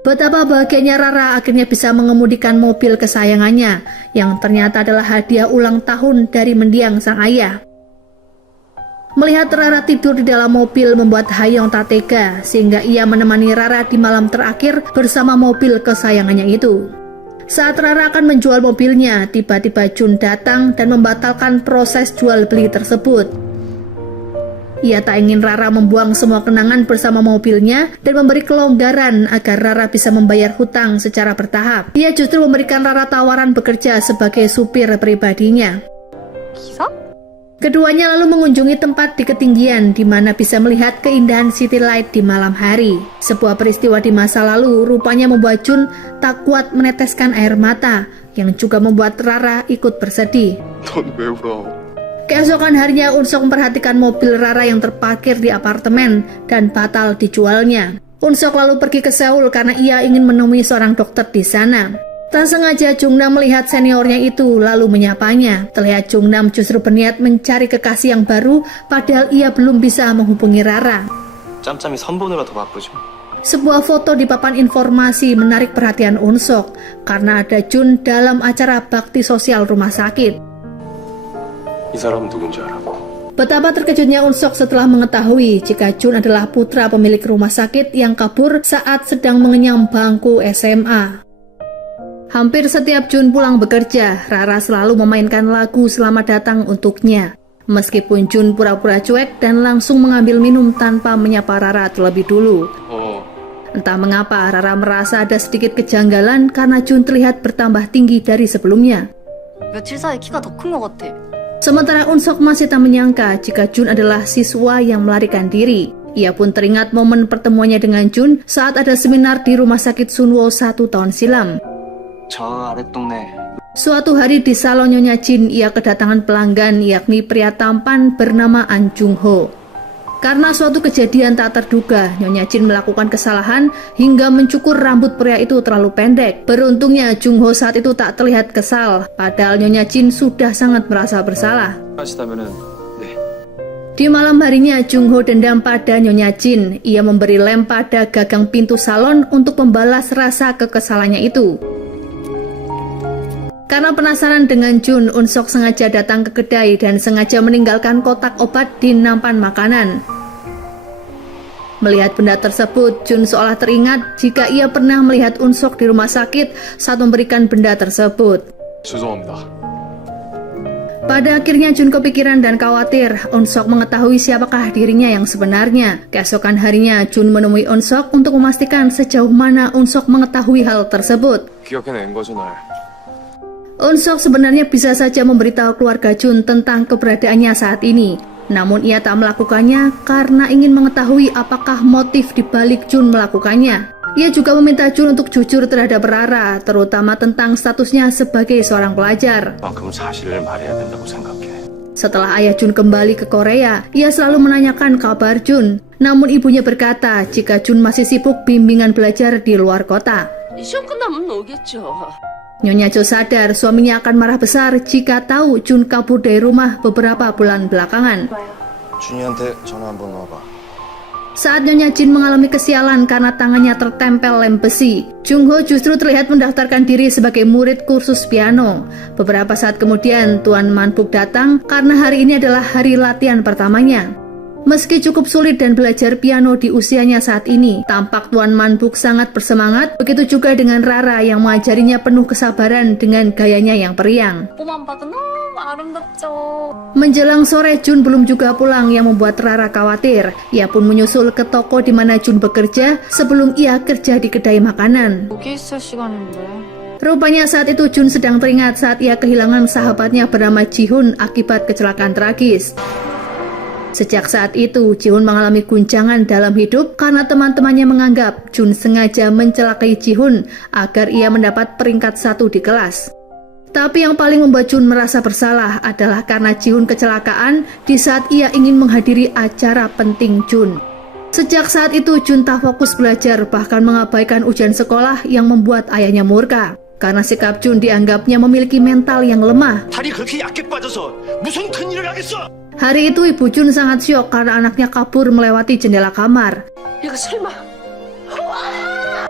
Betapa bahagianya Rara akhirnya bisa mengemudikan mobil kesayangannya, yang ternyata adalah hadiah ulang tahun dari mendiang sang ayah. Melihat Rara tidur di dalam mobil membuat Hayoung tak tega, sehingga ia menemani Rara di malam terakhir bersama mobil kesayangannya itu. Saat Rara akan menjual mobilnya, tiba-tiba Jun datang dan membatalkan proses jual beli tersebut. Ia tak ingin Rara membuang semua kenangan bersama mobilnya dan memberi kelonggaran agar Rara bisa membayar hutang secara bertahap. Ia justru memberikan Rara tawaran bekerja sebagai supir pribadinya. 기사? Keduanya lalu mengunjungi tempat di ketinggian di mana bisa melihat keindahan city light di malam hari. Sebuah peristiwa di masa lalu rupanya membuat Jun tak kuat meneteskan air mata, yang juga membuat Rara ikut bersedih. 넌 왜 울어? Keesokan harinya Unsok memperhatikan mobil Rara yang terparkir di apartemen dan batal dijualnya. Unsok lalu pergi ke Seoul karena ia ingin menemui seorang dokter di sana. Tak sengaja Jungnam melihat seniornya itu lalu menyapanya. Terlihat Jungnam justru berniat mencari kekasih yang baru padahal ia belum bisa menghubungi Rara. 짬짬이 선보느라 더 바쁘죠. Sebuah foto di papan informasi menarik perhatian Unsok karena ada Jun dalam acara bakti sosial rumah sakit. 이 사람은 누군지 알아? Betapa terkejutnya Unsok setelah mengetahui jika Jun adalah putra pemilik rumah sakit yang kabur saat sedang mengenyam bangku SMA. Hampir setiap Jun pulang bekerja, Rara selalu memainkan lagu Selamat Datang untuknya. Meskipun Jun pura-pura cuek dan langsung mengambil minum tanpa menyapa Rara terlebih dulu. Entah mengapa Rara merasa ada sedikit kejanggalan karena Jun terlihat bertambah tinggi dari sebelumnya. 며칠 사이 키가 더 큰 것 같아. Sementara Unsok masih tak menyangka jika Jun adalah siswa yang melarikan diri. Ia pun teringat momen pertemuannya dengan Jun saat ada seminar di rumah sakit Sunwoo 1 tahun silam. 저 아랫동네. Suatu hari di salon Nyonya Jin, ia kedatangan pelanggan yakni pria tampan bernama An Jung Ho. Karena suatu kejadian tak terduga, Nyonya Jin melakukan kesalahan hingga mencukur rambut pria itu terlalu pendek. Beruntungnya Jung Ho saat itu tak terlihat kesal, padahal Nyonya Jin sudah sangat merasa bersalah. 하시다면은 네. Di malam harinya, Jung Ho dendam pada Nyonya Jin. Ia memberi lem pada gagang pintu salon untuk membalas rasa kekesalannya itu. Karena penasaran dengan Jun, Unsok sengaja datang ke kedai dan sengaja meninggalkan kotak obat di nampan makanan. Melihat benda tersebut, Jun seolah teringat jika ia pernah melihat Unsok di rumah sakit saat memberikan benda tersebut. 죄송합니다. Pada akhirnya Jun kepikiran dan khawatir Eun-sok mengetahui siapakah dirinya yang sebenarnya. Keesokan harinya Jun menemui Eun-sok untuk memastikan sejauh mana Eun-sok mengetahui hal tersebut. 기억해낸 거죠, 날. Eun-sok sebenarnya bisa saja memberitahu keluarga Jun tentang keberadaannya saat ini. Namun ia tak melakukannya karena ingin mengetahui apakah motif dibalik Jun melakukannya. Ia juga meminta Jun untuk jujur terhadap Rara, terutama tentang statusnya sebagai seorang pelajar. 그만큼 사실을 말해야 된다고 생각해. Setelah ayah Jun kembali ke Korea, ia selalu menanyakan kabar Jun. Namun ibunya berkata jika Jun masih sibuk bimbingan belajar di luar kota. 시험 끝나면 오겠죠. Nyonya Jo sadar suaminya akan marah besar jika tahu Jun kabur dari rumah beberapa bulan belakangan. 준이한테 전화 한번 넣어봐. Saat Nyonya Jin mengalami kesialan karena tangannya tertempel lem besi, Jung Ho justru terlihat mendaftarkan diri sebagai murid kursus piano. Beberapa saat kemudian, Tuan Man Buk datang karena hari ini adalah hari latihan pertamanya. Meski cukup sulit dan belajar piano di usianya saat ini, tampak Tuan Man Buk sangat bersemangat, begitu juga dengan Rara yang mengajarinya penuh kesabaran dengan gayanya yang periang. 뽀만 봐도 너무 아름답죠. Menjelang sore, Jun belum juga pulang yang membuat Rara khawatir. Ia pun menyusul ke toko di mana Jun bekerja sebelum ia kerja di kedai makanan. 여기 있을 시간인데. Rupanya saat itu Jun sedang teringat saat ia kehilangan sahabatnya bernama Ji-hun akibat kecelakaan tragis. Sejak saat itu, Ji-hun mengalami guncangan dalam hidup karena teman-temannya menganggap Jun sengaja mencelakai Ji-hun agar ia mendapat peringkat 1 di kelas. Tapi yang paling membuat Jun merasa bersalah adalah karena Ji-hun kecelakaan di saat ia ingin menghadiri acara penting Jun. Sejak saat itu, Jun tak fokus belajar, bahkan mengabaikan ujian sekolah yang membuat ayahnya murka. Karena sikap Jun dianggapnya memiliki mental yang lemah. 다리 그렇게 얕게 빠져서 무슨 큰일을 하겠어? Hari itu Ibu Jun sangat syok karena anaknya kabur melewati jendela kamar. 이거 설마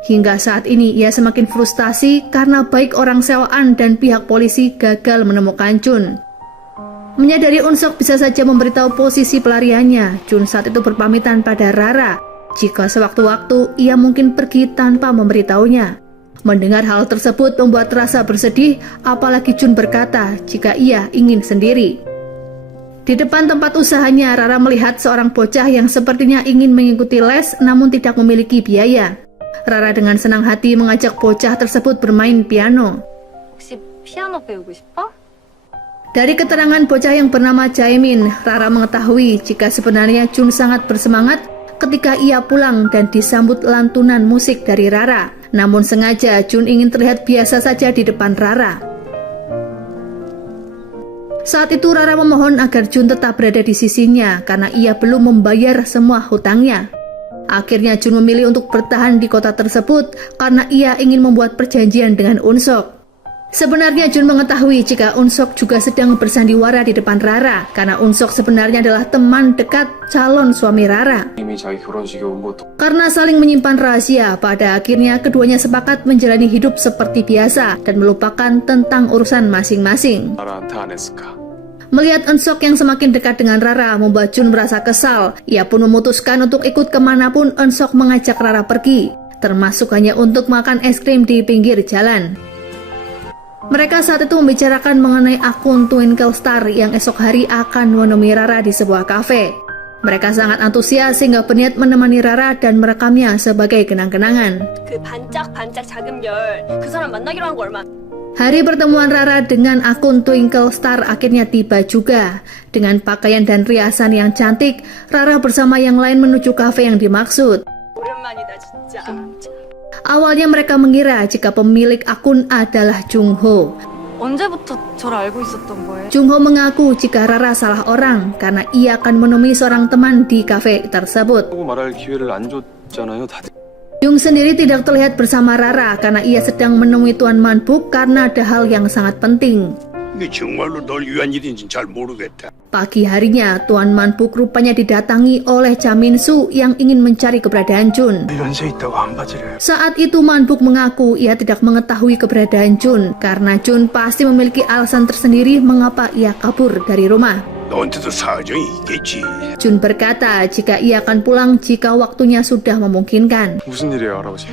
Hingga saat ini ia semakin frustasi karena baik orang sewaan dan pihak polisi gagal menemukan Jun. Menyadari Eun-sok bisa saja memberitahu posisi pelariannya, Jun saat itu berpamitan pada Rara jika sewaktu-waktu ia mungkin pergi tanpa memberitahunya. Mendengar hal tersebut membuat rasa bersedih, apalagi Jun berkata jika ia ingin sendiri. Di depan tempat usahanya, Rara melihat seorang bocah yang sepertinya ingin mengikuti les namun tidak memiliki biaya. Rara dengan senang hati mengajak bocah tersebut bermain piano. 혹시 피아노 배우고 싶어? Dari keterangan bocah yang bernama Jaemin, Rara mengetahui jika sebenarnya Jun sangat bersemangat ketika ia pulang dan disambut lantunan musik dari Rara. Namun sengaja Jun ingin terlihat biasa saja di depan Rara. Saat itu Rara memohon agar Jun tetap berada di sisinya karena ia belum membayar semua hutangnya. Akhirnya Jun memilih untuk bertahan di kota tersebut karena ia ingin membuat perjanjian dengan Eun-sok. Sebenarnya Jun mengetahui jika Eun-sok juga sedang bersandiwara di depan Rara karena Eun-sok sebenarnya adalah teman dekat calon suami Rara. 이미 자기 결혼식에 온 것도 Karena saling menyimpan rahasia, pada akhirnya keduanya sepakat menjalani hidup seperti biasa dan melupakan tentang urusan masing-masing. 나라한테 안 했을까? Melihat Eun-sok yang semakin dekat dengan Rara membuat Jun merasa kesal. Ia pun memutuskan untuk ikut kemanapun Eun-sok mengajak Rara pergi, termasuk hanya untuk makan es krim di pinggir jalan. Mereka saat itu membicarakan mengenai akun Twinkle Star yang esok hari akan menemui Rara di sebuah kafe. Mereka sangat antusias sehingga berniat menemani Rara dan merekamnya sebagai kenang-kenangan. 그 반짝반짝 작은 별, 그 사람 만나기로 한 거 얼마? Hari pertemuan Rara dengan akun Twinkle Star akhirnya tiba juga. Dengan pakaian dan riasan yang cantik, Rara bersama yang lain menuju kafe yang dimaksud. 오랜만이다 진짜. Awalnya mereka mengira jika pemilik akun adalah Jung Ho. 언제부터 저를 알고 있었던 거예요? Jung Ho mengaku jika Rara salah orang karena ia akan menemui seorang teman di kafe tersebut. 하고 말할 기회를 안 줬잖아요, 다들. Jung sendiri tidak terlihat bersama Rara karena ia sedang menemui Tuan Man Buk karena ada hal yang sangat penting. 이게 정말로 널 위한 일인지 잘 모르겠다. Pagi harinya, Tuan Man Buk rupanya didatangi oleh Cha Min-soo yang ingin mencari keberadaan Jun. 연세 있다고 안 봐주래. Saat itu Man Buk mengaku ia tidak mengetahui keberadaan Jun karena Jun pasti memiliki alasan tersendiri mengapa ia kabur dari rumah. 너한테도 사정이 있겠지. Jun berkata jika ia akan pulang jika waktunya sudah memungkinkan. 무슨 일이에요, 할아버지?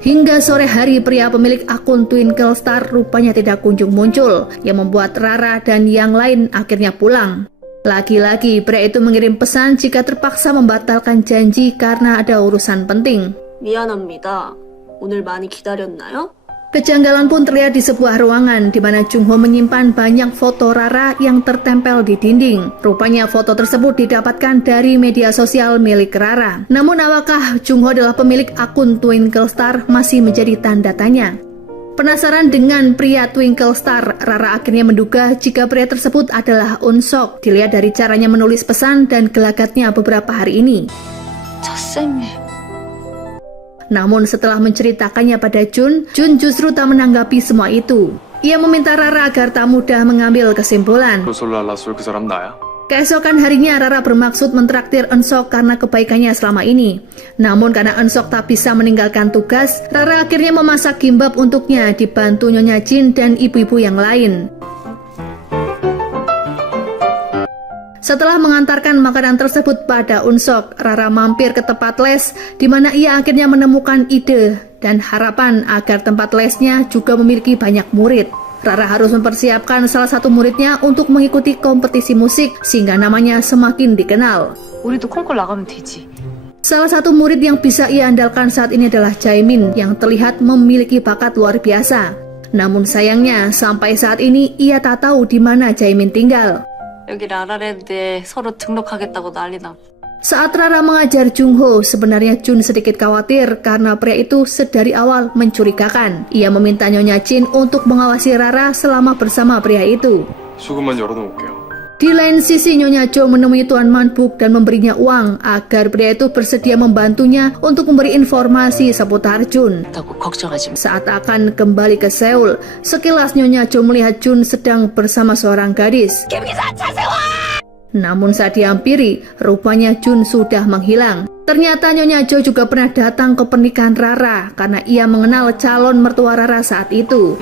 Hingga sore hari, pria pemilik akun Twinkle Star rupanya tidak kunjung muncul, yang membuat Rara dan yang lain akhirnya pulang. Lagi-lagi pria itu mengirim pesan jika terpaksa membatalkan janji karena ada urusan penting. 미안합니다. 오늘 많이 기다렸나요? Kejanggalan pun terlihat di sebuah ruangan di mana Jungho menyimpan banyak foto Rara yang tertempel di dinding. Rupanya foto tersebut didapatkan dari media sosial milik Rara. Namun apakah Jungho adalah pemilik akun Twinkle Star masih menjadi tanda tanya. Penasaran dengan pria Twinkle Star, Rara akhirnya menduga jika pria tersebut adalah Unsok. Dilihat dari caranya menulis pesan dan gelagatnya beberapa hari ini. 찻쌤이 Namun setelah menceritakannya pada Jun justru tak menanggapi semua itu. Ia meminta Rara agar tak mudah mengambil kesimpulan. 로솔랄라솔 그 사람 나야? Keesokan harinya Rara bermaksud mentraktir Eun-sok karena kebaikannya selama ini. Namun karena Eun-sok tak bisa meninggalkan tugas, Rara akhirnya memasak gimbap untuknya dibantu Nyonya Jin dan ibu-ibu yang lain. Setelah mengantarkan makanan tersebut pada Unsok, Rara mampir ke tempat les di mana ia akhirnya menemukan ide dan harapan agar tempat lesnya juga memiliki banyak murid. Rara harus mempersiapkan salah satu muridnya untuk mengikuti kompetisi musik sehingga namanya semakin dikenal. 우리도 콩쿨 나가면 되지. Salah satu murid yang bisa ia andalkan saat ini adalah Jaemin yang terlihat memiliki bakat luar biasa. Namun sayangnya sampai saat ini ia tak tahu di mana Jaemin tinggal. 여기 라라랜드에 서로 등록하겠다고 난리 났고. Saat Rara mengajar Jungho, sebenarnya Jun sedikit khawatir karena pria itu sedari awal mencurigakan. Ia meminta Nyonya Jin untuk mengawasi Rara selama bersama pria itu. 수금만 열어놓을게요. Di lain sisi, Nyonya Jo menemui Tuan Man-buk dan memberinya uang agar pria itu bersedia membantunya untuk memberi informasi seputar Jun. 다고 걱정하지 마. Saat akan kembali ke Seoul, sekilas Nyonya Jo melihat Jun sedang bersama seorang gadis. Namun saat dihampiri, rupanya Jun sudah menghilang. Ternyata Nyonya Jo juga pernah datang ke pernikahan Rara karena ia mengenal calon mertua Rara saat itu.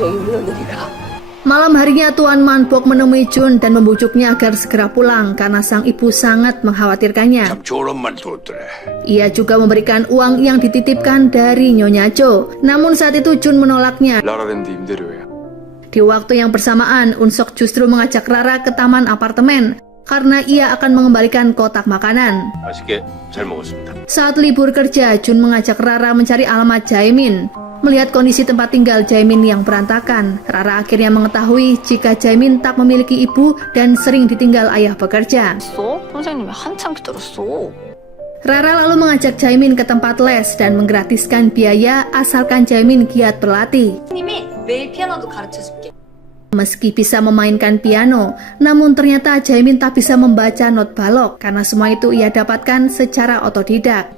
Malam harinya Tuan Man-buk menemui Jun dan membujuknya agar segera pulang karena sang ibu sangat mengkhawatirkannya. 참 좋은 말 뒀더래. Ia juga memberikan uang yang dititipkan dari Nyonya Jo. Namun saat itu Jun menolaknya. 라라랜드 임대료야. Di waktu yang bersamaan, Unsok justru mengajak Rara ke taman apartemen karena ia akan mengembalikan kotak makanan. 맛있게 잘 먹었습니다. Saat libur kerja, Jun mengajak Rara mencari alamat Jaemin. Melihat kondisi tempat tinggal Jaemin yang berantakan, Rara akhirnya mengetahui jika Jaemin tak memiliki ibu dan sering ditinggal ayah bekerja. 선생님이 한참 기다렸어. Rara lalu mengajak Jaemin ke tempat les dan menggratiskan biaya asalkan Jaemin giat berlatih. 선생님이 매일 피아노도 가르쳐줄게. Meski bisa memainkan piano, namun ternyata Jaemin tak bisa membaca not balok karena semua itu ia dapatkan secara otodidak.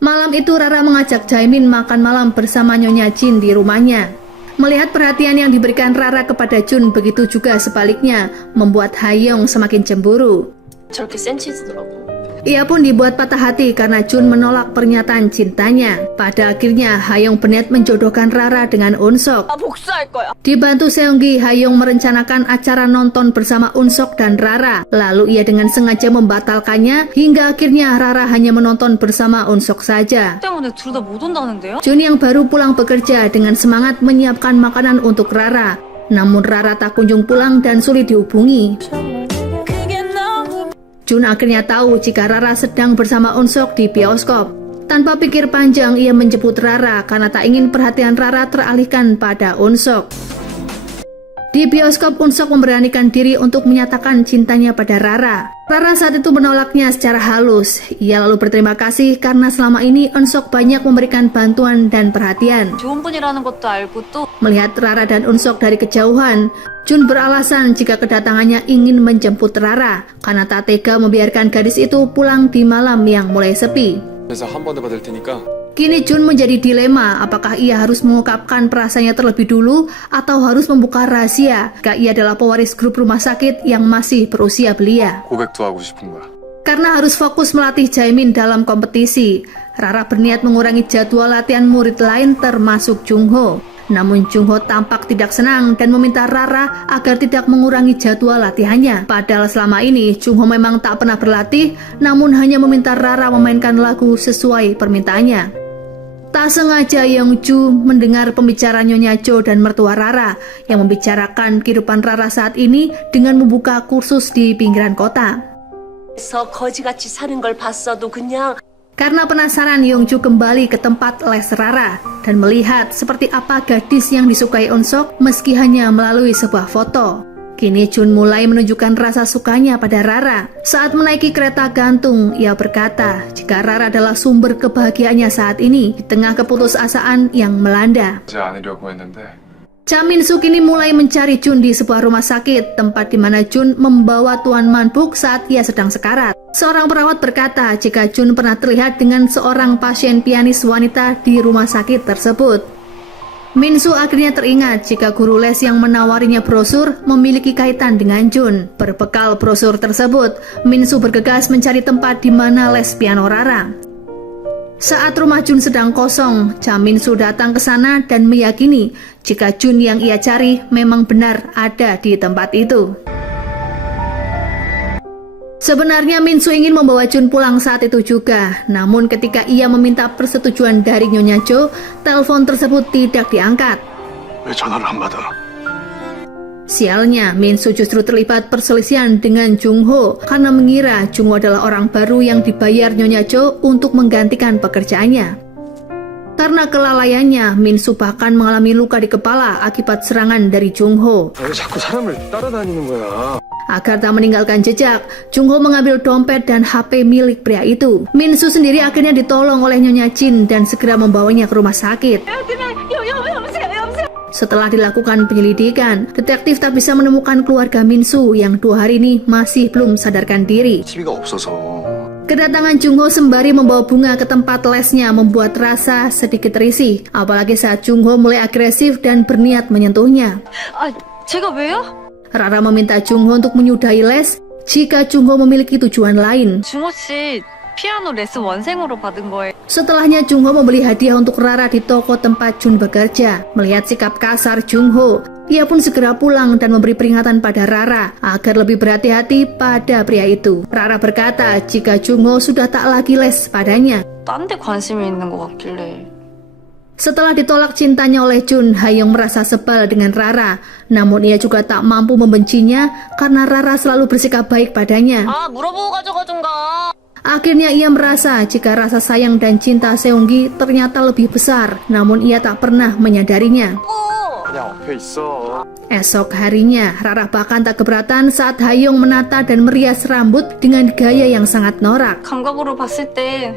Malam itu Rara mengajak Jaemin makan malam bersama Nyonya Jin di rumahnya. Melihat perhatian yang diberikan Rara kepada Jun, begitu juga sebaliknya, membuat Hayoung semakin cemburu. 저렇게 센 치즈더라고. Ia pun dibuat patah hati karena Jun menolak pernyataan cintanya. Pada akhirnya, Hayoung berniat menjodohkan Rara dengan Unsok. 나 복수할 거야. Dibantu Seonggi, Hayoung merencanakan acara nonton bersama Unsok dan Rara. Lalu ia dengan sengaja membatalkannya hingga akhirnya Rara hanya menonton bersama Unsok saja. 때문에 둘 다 못 온다는데요? Jun yang baru pulang bekerja dengan semangat menyiapkan makanan untuk Rara. Namun Rara tak kunjung pulang dan sulit dihubungi. Jun akhirnya tahu jika Rara sedang bersama Unsok di bioskop. Tanpa pikir panjang, ia menjemput Rara karena tak ingin perhatian Rara teralihkan pada Unsok. Di bioskop, Unsok memberanikan diri untuk menyatakan cintanya pada Rara. Rara saat itu menolaknya secara halus. Ia lalu berterima kasih karena selama ini Unsok banyak memberikan bantuan dan perhatian. 좋은 분이라는 것도 알고 또 Melihat Rara dan Unsok dari kejauhan, Jun beralasan jika kedatangannya ingin menjemput Rara karena tak tega membiarkan gadis itu pulang di malam yang mulai sepi. 그래서 한 번 더 받을 테니까 Kini Jun menjadi dilema apakah ia harus mengungkapkan perasaannya terlebih dulu atau harus membuka rahasia jika ia adalah pewaris grup rumah sakit yang masih berusia belia. 고백도 하고 싶은 거야. Karena harus fokus melatih Jaemin dalam kompetisi, Rara berniat mengurangi jadwal latihan murid lain termasuk Jungho. Namun Jungho tampak tidak senang dan meminta Rara agar tidak mengurangi jadwal latihannya. Padahal selama ini Jungho memang tak pernah berlatih, namun hanya meminta Rara memainkan lagu sesuai permintaannya. Tak sengaja Yongju mendengar pembicaraan Nyonya Jo dan mertua Rara yang membicarakan kehidupan Rara saat ini dengan membuka kursus di pinggiran kota. 그래서 거지같이 사는 걸 봤어도 그냥 Karena penasaran, Yongju kembali ke tempat les Rara dan melihat seperti apa gadis yang disukai Eun-sok meski hanya melalui sebuah foto. Kini Jun mulai menunjukkan rasa sukanya pada Rara. Saat menaiki kereta gantung, ia berkata jika Rara adalah sumber kebahagiaannya saat ini di tengah keputusasaan yang melanda. 이제 않으려고 했는데 Cha Min-soo kini mulai mencari Jun di sebuah rumah sakit, tempat di mana Jun membawa Tuan Man-buk saat ia sedang sekarat. Seorang perawat berkata jika Jun pernah terlihat dengan seorang pasien pianis wanita di rumah sakit tersebut. Min-soo akhirnya teringat jika guru les yang menawarinya brosur memiliki kaitan dengan Jun. Berbekal brosur tersebut, Min-soo bergegas mencari tempat di mana les piano Rara. Saat rumah Jun sedang kosong, Cha Min-soo datang ke sana dan meyakini jika Jun yang ia cari memang benar ada di tempat itu. Sebenarnya Min-soo ingin membawa Jun pulang saat itu juga, namun ketika ia meminta persetujuan dari Nyonya Jo, telepon tersebut tidak diangkat. 왜 전화를 안 받아? Sialnya, Min-soo justru terlibat perselisihan dengan Jung-ho karena mengira Jung-ho adalah orang baru yang dibayar Nyonya Jo untuk menggantikan pekerjaannya. Karena kelalaiannya, Min-soo bahkan mengalami luka di kepala akibat serangan dari Jung-ho. 왜 자꾸 사람을 따라다니는 거야? Agar tak meninggalkan jejak, Jung-ho mengambil dompet dan HP milik pria itu. Min-soo sendiri akhirnya ditolong oleh Nyonya Jin dan segera membawanya ke rumah sakit. Setelah dilakukan penyelidikan, detektif tak bisa menemukan keluarga Min-soo yang 2 hari ini masih belum sadarkan diri. TV가 없어서 Kedatangan Jung-ho sembari membawa bunga ke tempat lesnya membuat Rasa sedikit risih, apalagi saat Jung-ho mulai agresif dan berniat menyentuhnya. 아, 제가 왜요? Rara meminta Jung-ho untuk menyudahi les jika Jung-ho memiliki tujuan lain. 중호 씨 피아노 레슨 원생으로 받은 거예요. Setelahnya Jung-ho membeli hadiah untuk Rara di toko tempat Jun bekerja. Melihat sikap kasar Jung-ho, ia pun segera pulang dan memberi peringatan pada Rara agar lebih berhati-hati pada pria itu. Rara berkata jika Jung-ho sudah tak lagi les padanya. 딴 데 관심이 있는 것 같길래. Setelah ditolak cintanya oleh Jun, Ha-young merasa sebal dengan Rara. Namun ia juga tak mampu membencinya karena Rara selalu bersikap baik padanya. 아, 물어보고 가져가던가. Akhirnya ia merasa jika rasa sayang dan cinta Seunggi ternyata lebih besar, namun ia tak pernah menyadarinya. 그냥 앞에 있어. Esok harinya, Rara bahkan tak keberatan saat Ha-young menata dan merias rambut dengan gaya yang sangat norak. 감각으로 봤을 때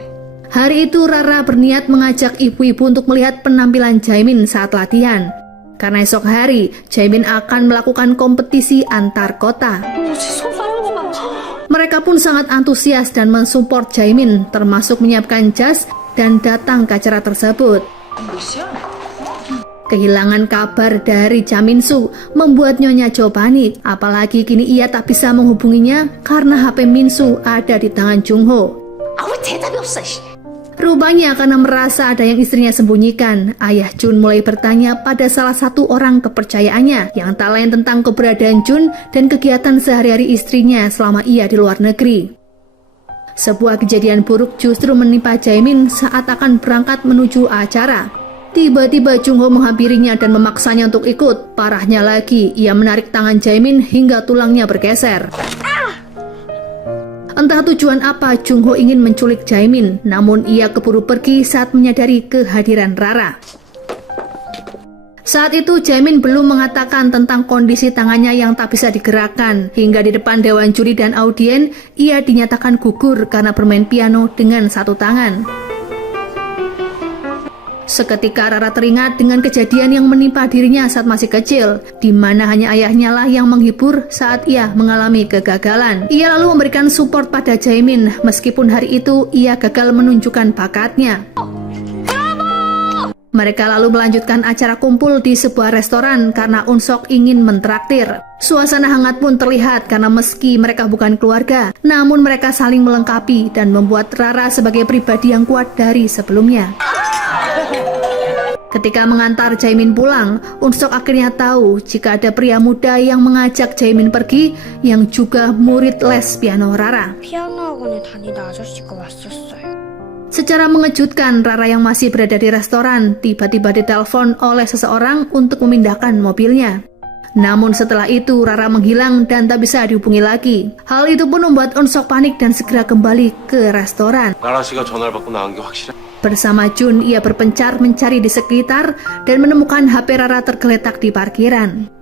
Hari itu Rara berniat mengajak ibu-ibu untuk melihat penampilan Jaemin saat latihan. Karena esok hari, Jaemin akan melakukan kompetisi antar kota. Mereka pun sangat antusias dan mensupport Jaemin, termasuk menyiapkan jas dan datang ke acara tersebut. Kehilangan kabar dari Cha Min-soo membuat Nyonya Jo panik, apalagi kini ia tak bisa menghubunginya karena HP Min-soo ada di tangan Jung-ho. 아, 왜 대답이 없어? 씨. Rupanya karena merasa ada yang istrinya sembunyikan, ayah Jun mulai bertanya pada salah satu orang kepercayaannya yang tak lain tentang keberadaan Jun dan kegiatan sehari-hari istrinya selama ia di luar negeri. Sebuah kejadian buruk justru menimpa Jaemin saat akan berangkat menuju acara. Tiba-tiba Jung-ho menghampirinya dan memaksanya untuk ikut. Parahnya lagi, ia menarik tangan Jaemin hingga tulangnya bergeser. Entah tujuan apa Jung-ho ingin menculik Jaemin, namun ia keburu pergi saat menyadari kehadiran Rara. Saat itu Jaemin belum mengatakan tentang kondisi tangannya yang tak bisa digerakkan, hingga di depan dewan juri dan audien, ia dinyatakan gugur karena bermain piano dengan satu tangan. Seketika Rara teringat dengan kejadian yang menimpa dirinya saat masih kecil, di mana hanya ayahnya lah yang menghibur saat ia mengalami kegagalan. Ia lalu memberikan support pada Jaemin, meskipun hari itu ia gagal menunjukkan bakatnya. Mereka lalu melanjutkan acara kumpul di sebuah restoran karena Eun-sok ingin mentraktir. Suasana hangat pun terlihat karena meski mereka bukan keluarga, namun mereka saling melengkapi dan membuat Rara sebagai pribadi yang kuat dari sebelumnya. Ketika mengantar Jaemin pulang, Eun-sok akhirnya tahu jika ada pria muda yang mengajak Jaemin pergi yang juga murid les piano Rara. 피아노 학원에 다니는 아저씨가 왔었어요. Secara mengejutkan, Rara yang masih berada di restoran tiba-tiba ditelepon oleh seseorang untuk memindahkan mobilnya. Namun setelah itu Rara menghilang dan tak bisa dihubungi lagi. Hal itu pun membuat Unsok panik dan segera kembali ke restoran. 나라 씨가 전화를 받고 나간 게 확실해. Bersama Jun, ia berpencar mencari di sekitar dan menemukan HP Rara tergeletak di parkiran.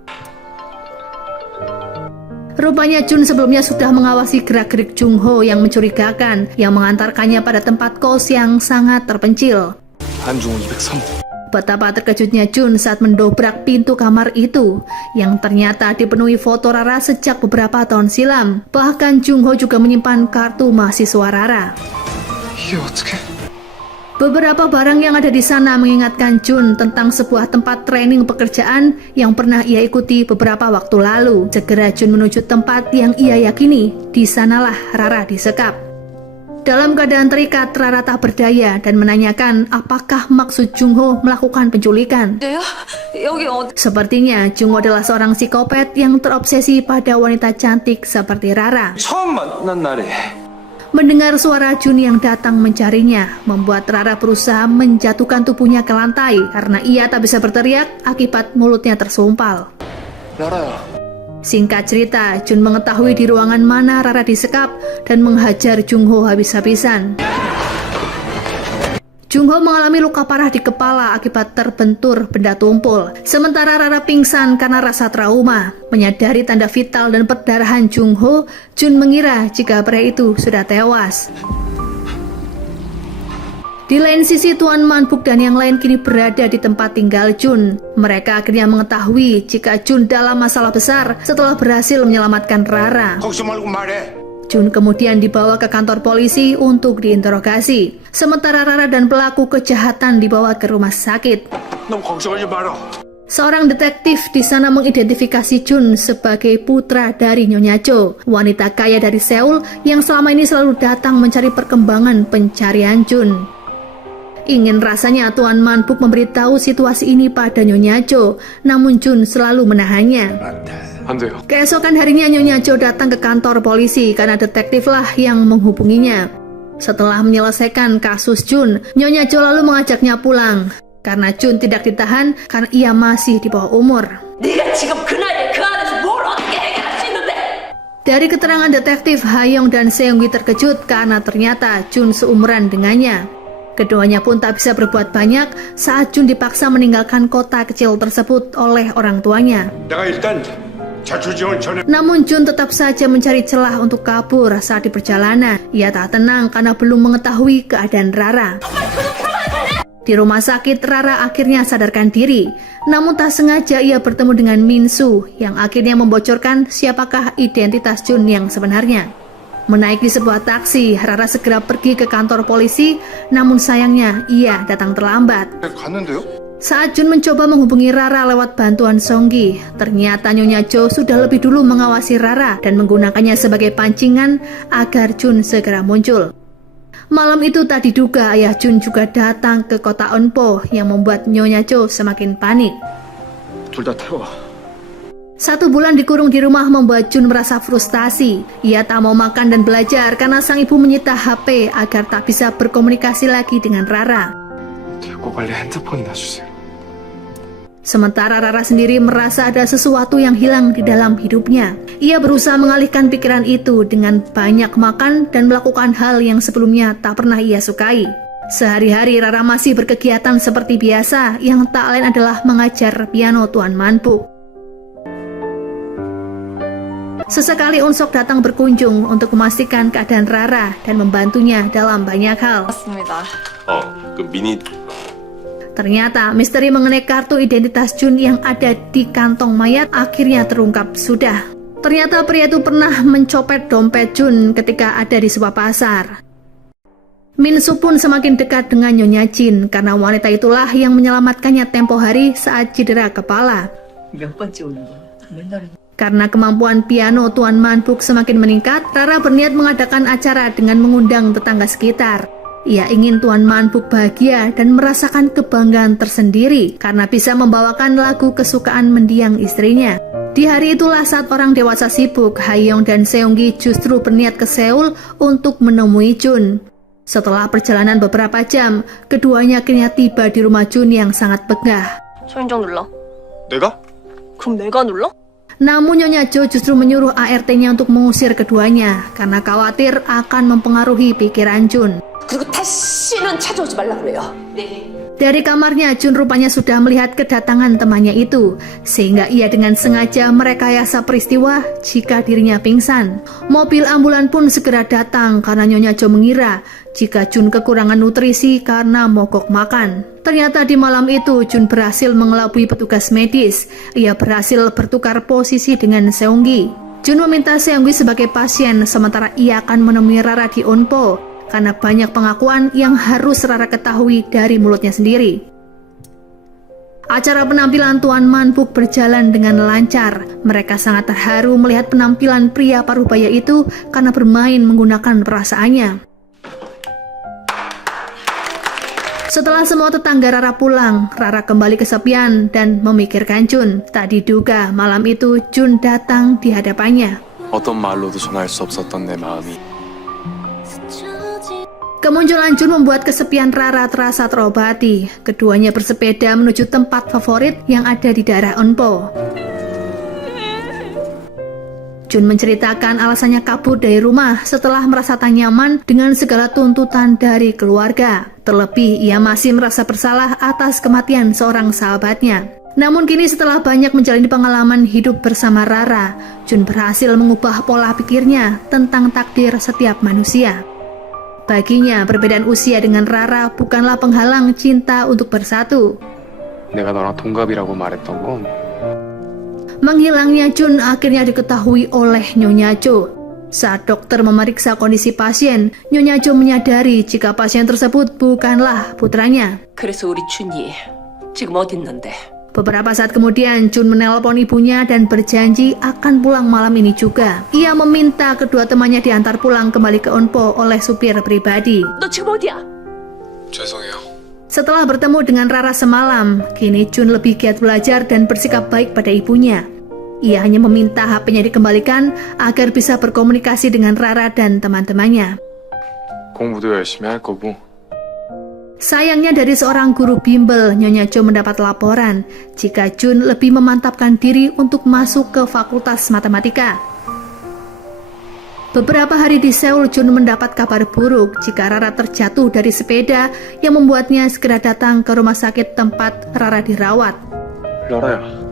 Rupanya Jun sebelumnya sudah mengawasi gerak-gerik Jung Ho yang mencurigakan, yang mengantarkannya pada tempat kos yang sangat terpencil. 한중호 203. Betapa terkejutnya Jun saat mendobrak pintu kamar itu, yang ternyata dipenuhi foto Rara sejak beberapa tahun silam. Bahkan Jung Ho juga menyimpan kartu mahasiswa Rara. 이게 어떻게? Beberapa barang yang ada di sana mengingatkan Jun tentang sebuah tempat training pekerjaan yang pernah ia ikuti beberapa waktu lalu. Segera Jun menuju tempat yang ia yakini di sanalah Rara disekap. Dalam keadaan terikat, Rara tak berdaya dan menanyakan apakah maksud Jung Ho melakukan penculikan. 네요? 여기 어디? Sepertinya Jung Ho adalah seorang psikopat yang terobsesi pada wanita cantik seperti Rara. 처음 만난 날에 Mendengar suara Jun yang datang mencarinya, membuat Rara berusaha menjatuhkan tubuhnya ke lantai karena ia tak bisa berteriak akibat mulutnya tersumpal. 나라야. Singkat cerita, Jun mengetahui di ruangan mana Rara disekap dan menghajar Jung Ho habis-habisan. Jung Ho mengalami luka parah di kepala akibat terbentur benda tumpul. Sementara Rara pingsan karena rasa trauma. Menyadari tanda vital dan perdarahan Jung Ho, Jun mengira jika pria itu sudah tewas. Di lain sisi, Tuan Man-buk dan yang lain kini berada di tempat tinggal Jun. Mereka akhirnya mengetahui jika Jun dalam masalah besar setelah berhasil menyelamatkan Rara. 걱정 말고 말해. Jun kemudian dibawa ke kantor polisi untuk diinterogasi. Sementara Rara dan pelaku kejahatan dibawa ke rumah sakit. 너무 걱정하지 마라. Seorang detektif di sana mengidentifikasi Jun sebagai putra dari Nyonya Cho, wanita kaya dari Seoul yang selama ini selalu datang mencari perkembangan pencarian Jun. Ingin rasanya Tuan Man-buk memberitahu situasi ini pada Nyonya Cho, namun Jun selalu menahannya. 안 돼요. Keesokan harinya Nyonya Cho datang ke kantor polisi karena detektiflah yang menghubunginya. Setelah menyelesaikan kasus Jun, Nyonya Cho lalu mengajaknya pulang karena Jun tidak ditahan karena ia masih di bawah umur. 네가 지금 그 나이에 그 안에서 뭘 어떻게 해결할 수 있는데? Dari keterangan detektif, Ha-young dan Seung-gi terkejut karena ternyata Jun seumuran dengannya. Keduanya pun tak bisa berbuat banyak saat Jun dipaksa meninggalkan kota kecil tersebut oleh orang tuanya. 내가 일단 자초지종을 전해. Namun Jun tetap saja mencari celah untuk kabur saat di perjalanan. Ia tak tenang karena belum mengetahui keadaan Rara. Di rumah sakit, Rara akhirnya sadarkan diri. Namun tak sengaja ia bertemu dengan Min Soo yang akhirnya membocorkan siapakah identitas Jun yang sebenarnya. Menaik di sebuah taksi, Rara segera pergi ke kantor polisi. Namun sayangnya ia datang terlambat. 갔는데요? Saat Jun mencoba menghubungi Rara lewat bantuan Song-gi, ternyata Nyonya Cho sudah lebih dulu mengawasi Rara dan menggunakannya sebagai pancingan agar Jun segera muncul. Malam itu tak diduga ayah Jun juga datang ke kota Eunpo yang membuat Nyonya Cho semakin panik. 둘 다 태워. 1 bulan dikurung di rumah membuat Jun merasa frustasi. Ia tak mau makan dan belajar karena sang ibu menyita HP agar tak bisa berkomunikasi lagi dengan Rara. 됐고 빨리 핸드폰이나 주세요. Sementara Rara sendiri merasa ada sesuatu yang hilang di dalam hidupnya. Ia berusaha mengalihkan pikiran itu dengan banyak makan dan melakukan hal yang sebelumnya tak pernah ia sukai. Sehari-hari Rara masih berkegiatan seperti biasa, yang tak lain adalah mengajar piano Tuan Man-buk. Sesekali Unsok datang berkunjung untuk memastikan keadaan Rara dan membantunya dalam banyak hal. 맞습니다. 그 미니 Ternyata misteri mengenai kartu identitas Jun yang ada di kantong mayat akhirnya terungkap sudah. Ternyata pria itu pernah mencopet dompet Jun ketika ada di sebuah pasar. Min Soo pun semakin dekat dengan Nyonya Jin karena wanita itulah yang menyelamatkannya tempo hari saat cedera kepala. 몇 번째 오는 거야? 맨날 Karena kemampuan piano Tuan Man-buk semakin meningkat, Rara berniat mengadakan acara dengan mengundang tetangga sekitar. Ia ingin Tuan Man-buk bahagia dan merasakan kebanggaan tersendiri karena bisa membawakan lagu kesukaan mendiang istrinya. Di hari itulah saat orang dewasa sibuk, Ha-young dan Seung-gi justru berniat ke Seoul untuk menemui Jun. Setelah perjalanan beberapa jam, keduanya akhirnya tiba di rumah Jun yang sangat begah. 초인종 눌러. 내가? 그럼 내가 눌러? Namun Nyonya Jo justru menyuruh ART-nya untuk mengusir keduanya karena khawatir akan mempengaruhi pikiran Jun. 그리고 다시는 찾아오지 말라 그래요. 네. Dari kamarnya, Jun rupanya sudah melihat kedatangan temannya itu, sehingga ia dengan sengaja merekayasa peristiwa jika dirinya pingsan. Mobil ambulan pun segera datang karena Nyonya Jo mengira jika Jun kekurangan nutrisi karena mogok makan. Ternyata di malam itu, Jun berhasil mengelabui petugas medis. Ia berhasil bertukar posisi dengan Seunggi. Jun meminta Seunggi sebagai pasien, sementara ia akan menemui Rara di Onpo, karena banyak pengakuan yang harus Rara ketahui dari mulutnya sendiri. Acara penampilan Tuan Manbuk berjalan dengan lancar. Mereka sangat terharu melihat penampilan pria parubaya itu karena bermain menggunakan perasaannya. Setelah semua tetangga Rara pulang, Rara kembali kesepian dan memikirkan Jun. Tak diduga malam itu Jun datang di hadapannya. 어떤 말로도 전할 수 없었던 내 마음이 Kemunculan Jun membuat kesepian Rara terasa terobati. Keduanya bersepeda menuju tempat favorit yang ada di daerah Onpo. Jun menceritakan alasannya kabur dari rumah setelah merasa tak nyaman dengan segala tuntutan dari keluarga. Terlebih, ia masih merasa bersalah atas kematian seorang sahabatnya. Namun kini setelah banyak menjalani pengalaman hidup bersama Rara, Jun berhasil mengubah pola pikirnya tentang takdir setiap manusia. Baginya, perbedaan usia dengan Rara bukanlah penghalang cinta untuk bersatu. 내가 너랑 동갑이라고 말했던 건 Menghilangnya Jun akhirnya diketahui oleh Nyonya Jo. Saat dokter memeriksa kondisi pasien, Nyonya Jo menyadari jika pasien tersebut bukanlah putranya. 그래서 우리 준이 지금 어디 있는데? Beberapa saat kemudian, Jun menelpon ibunya dan berjanji akan pulang malam ini juga. Ia meminta kedua temannya diantar pulang kembali ke Onpo oleh supir pribadi. 너 지금 어디야? 죄송해요. Setelah bertemu dengan Rara semalam, kini Jun lebih giat belajar dan bersikap baik pada ibunya. Ia hanya meminta HP-nya dikembalikan agar bisa berkomunikasi dengan Rara dan teman-temannya. 공부도 열심히 할 거고 Sayangnya dari seorang guru bimbel, Nyonya Jo mendapat laporan jika Jun lebih memantapkan diri untuk masuk ke fakultas matematika. Beberapa hari di Seoul, Jun mendapat kabar buruk jika Rara terjatuh dari sepeda yang membuatnya segera datang ke rumah sakit tempat Rara dirawat. 라라야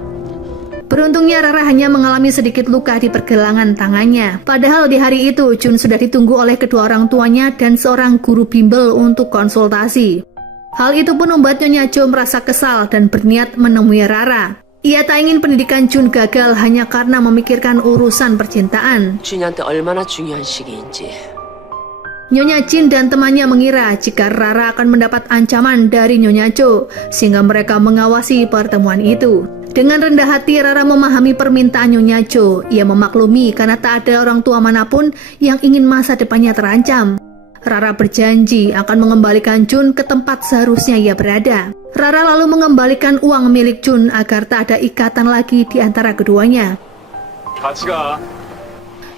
Beruntungnya Rara hanya mengalami sedikit luka di pergelangan tangannya. Padahal di hari itu Jun sudah ditunggu oleh kedua orang tuanya dan seorang guru bimbel untuk konsultasi. Hal itu pun membuat Nyonya Jo merasa kesal dan berniat menemui Rara. Ia tak ingin pendidikan Jun gagal hanya karena memikirkan urusan percintaan. 준이한테 얼마나 중요한 시기인지. Nyonya Jin dan temannya mengira jika Rara akan mendapat ancaman dari Nyonya Jo, sehingga mereka mengawasi pertemuan itu. Dengan rendah hati, Rara memahami permintaan Nyonya Jo. Ia memaklumi karena tak ada orang tua manapun yang ingin masa depannya terancam. Rara berjanji akan mengembalikan Jun ke tempat seharusnya ia berada. Rara lalu mengembalikan uang milik Jun agar tak ada ikatan lagi di antara keduanya. 같이 가.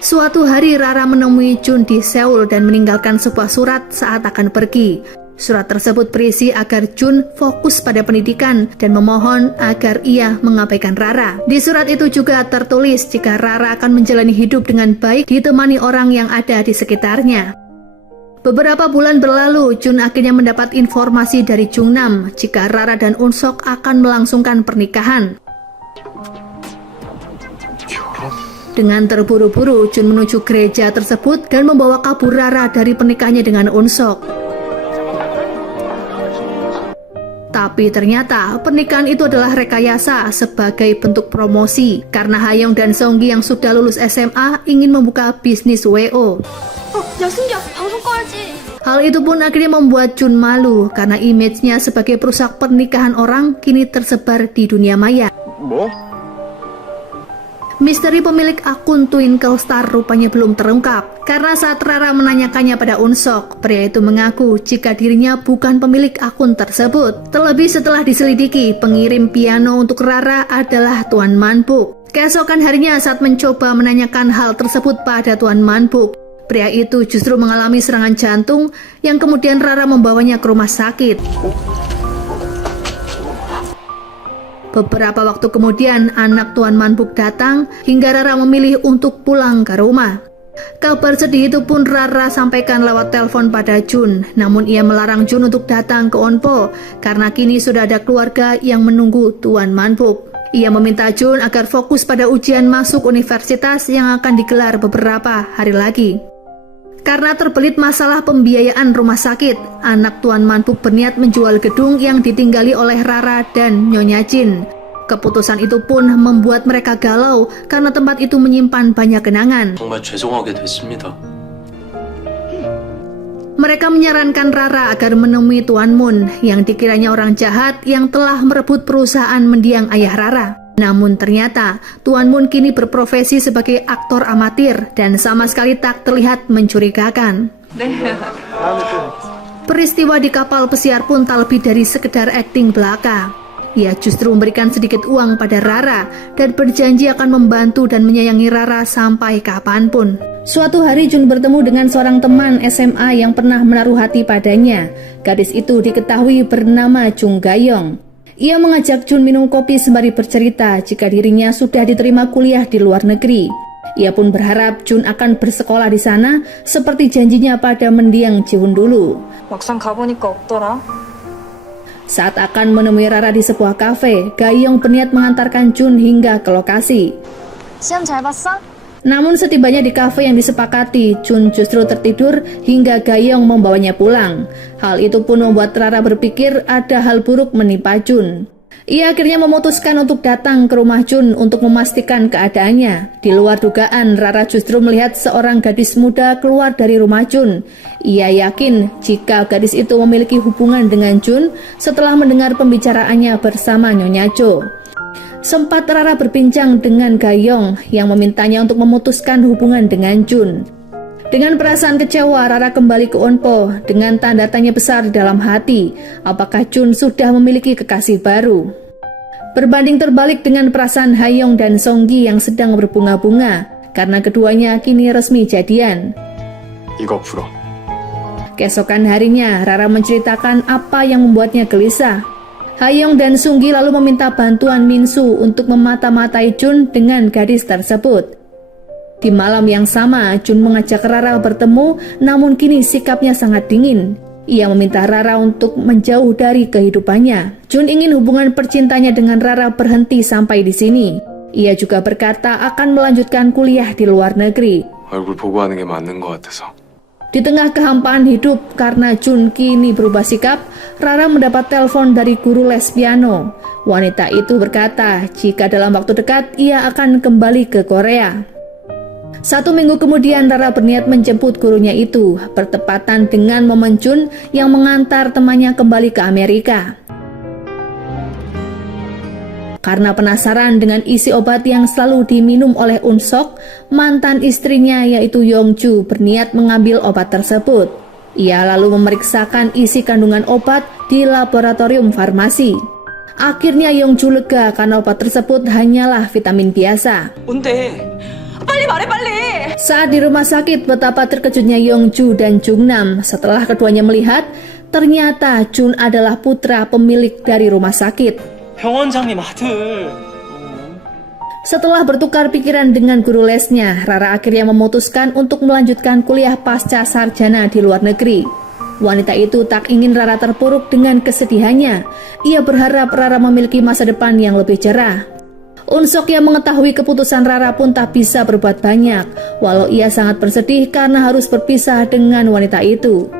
Suatu hari Rara menemui Jun di Seoul dan meninggalkan sebuah surat saat akan pergi. Surat tersebut berisi agar Jun fokus pada pendidikan dan memohon agar ia mengabaikan Rara. Di surat itu juga tertulis jika Rara akan menjalani hidup dengan baik ditemani orang yang ada di sekitarnya. Beberapa bulan berlalu, Jun akhirnya mendapat informasi dari Jungnam jika Rara dan Unsok akan melangsungkan pernikahan. Dengan terburu-buru, Jun menuju gereja tersebut dan membawa kabur Rara dari pernikahannya dengan Unsok. Tapi ternyata pernikahan itu adalah rekayasa sebagai bentuk promosi karena Hayoung dan Seunggi yang sudah lulus SMA ingin membuka bisnis WO. 야 승기야 방송 꺼야지. Hal itu pun akhirnya membuat Jun malu karena image-nya sebagai perusak pernikahan orang kini tersebar di dunia maya. 뭐? Misteri pemilik akun Twinkle Star rupanya belum terungkap karena saat Rara menanyakannya pada Unsok, pria itu mengaku jika dirinya bukan pemilik akun tersebut. Terlebih setelah diselidiki, pengirim piano untuk Rara adalah Tuan Manbuk. Keesokan harinya saat mencoba menanyakan hal tersebut pada Tuan Manbuk, Pria itu justru mengalami serangan jantung yang kemudian Rara membawanya ke rumah sakit. Beberapa waktu kemudian, anak Tuan Manpuk datang hingga Rara memilih untuk pulang ke rumah. Kabar sedih itu pun Rara sampaikan lewat telepon pada Jun, namun ia melarang Jun untuk datang ke Onpo karena kini sudah ada keluarga yang menunggu Tuan Manpuk. Ia meminta Jun agar fokus pada ujian masuk universitas yang akan digelar beberapa hari lagi. Karena terbelit masalah pembiayaan rumah sakit, anak Tuan Manpuk berniat menjual gedung yang ditinggali oleh Rara dan Nyonya Jin. Keputusan itu pun membuat mereka galau karena tempat itu menyimpan banyak kenangan. 정말 죄송하게 됐습니다. Mereka menyarankan Rara agar menemui Tuan Mun yang dikiranya orang jahat yang telah merebut perusahaan mendiang ayah Rara. Namun ternyata Tuan Mun kini berprofesi sebagai aktor amatir dan sama sekali tak terlihat mencurigakan. Peristiwa di kapal pesiar pun tak lebih dari sekedar akting belaka. Ia justru memberikan sedikit uang pada Rara dan berjanji akan membantu dan menyayangi Rara sampai kapanpun. Suatu hari Jun bertemu dengan seorang teman SMA yang pernah menaruh hati padanya. Gadis itu diketahui bernama Chung Gayong. Ia mengajak Jun minum kopi sembari bercerita jika dirinya sudah diterima kuliah di luar negeri. Ia pun berharap Jun akan bersekolah di sana seperti janjinya pada mendiang Jiwon dulu. 막상 가보니까 없더라. Saat akan menemui Rara di sebuah kafe, Gayong berniat mengantarkan Jun hingga ke lokasi. 시험 잘 봤어? Namun setibanya di kafe yang disepakati, Jun justru tertidur hingga Gayong membawanya pulang. Hal itu pun membuat Rara berpikir ada hal buruk menimpa Jun. Ia akhirnya memutuskan untuk datang ke rumah Jun untuk memastikan keadaannya. Di luar dugaan, Rara justru melihat seorang gadis muda keluar dari rumah Jun. Ia yakin jika gadis itu memiliki hubungan dengan Jun setelah mendengar pembicaraannya bersama Nyonya Jo. Sempat Rara berbincang dengan Gayong yang memintanya untuk memutuskan hubungan dengan Jun. Dengan perasaan kecewa, Rara kembali ke Onpo dengan tanda tanya besar di dalam hati. Apakah Jun sudah memiliki kekasih baru? Berbanding terbalik dengan perasaan Hayong dan Songgi yang sedang berbunga-bunga karena keduanya kini resmi jadian. 이거 풀어. Keesokan harinya, Rara menceritakan apa yang membuatnya gelisah. Hayong dan Sunggi lalu meminta bantuan Minsu untuk memata-matai Jun dengan gadis tersebut. Di malam yang sama, Jun mengajak Rara bertemu, namun kini sikapnya sangat dingin. Ia meminta Rara untuk menjauh dari kehidupannya. Jun ingin hubungan percintanya dengan Rara berhenti sampai di sini. Ia juga berkata akan melanjutkan kuliah di luar negeri. 얼굴 보고 하는 게 맞는 것 같아서. Di tengah kehampaan hidup karena Jun kini berubah sikap, Rara mendapat telepon dari guru les piano. Wanita itu berkata jika dalam waktu dekat ia akan kembali ke Korea. 1 minggu kemudian Rara berniat menjemput gurunya itu, bertepatan dengan momen Jun yang mengantar temannya kembali ke Amerika. Karena penasaran dengan isi obat yang selalu diminum oleh Unsok, mantan istrinya yaitu Yongju berniat mengambil obat tersebut. Ia lalu memeriksakan isi kandungan obat di laboratorium farmasi. Akhirnya Yongju lega karena obat tersebut hanyalah vitamin biasa. 뭔데? 빨리 말해 빨리. Saat di rumah sakit, betapa terkejutnya Yongju dan Jungnam setelah keduanya melihat ternyata Jun adalah putra pemilik dari rumah sakit. 병원장님 아들. Setelah bertukar pikiran dengan guru lesnya, Rara akhirnya memutuskan untuk melanjutkan kuliah pasca sarjana di luar negeri. Wanita itu tak ingin Rara terpuruk dengan kesedihannya. Ia berharap Rara memiliki masa depan yang lebih cerah. Unsok yang mengetahui keputusan Rara pun tak bisa berbuat banyak, walau ia sangat bersedih karena harus berpisah dengan wanita itu.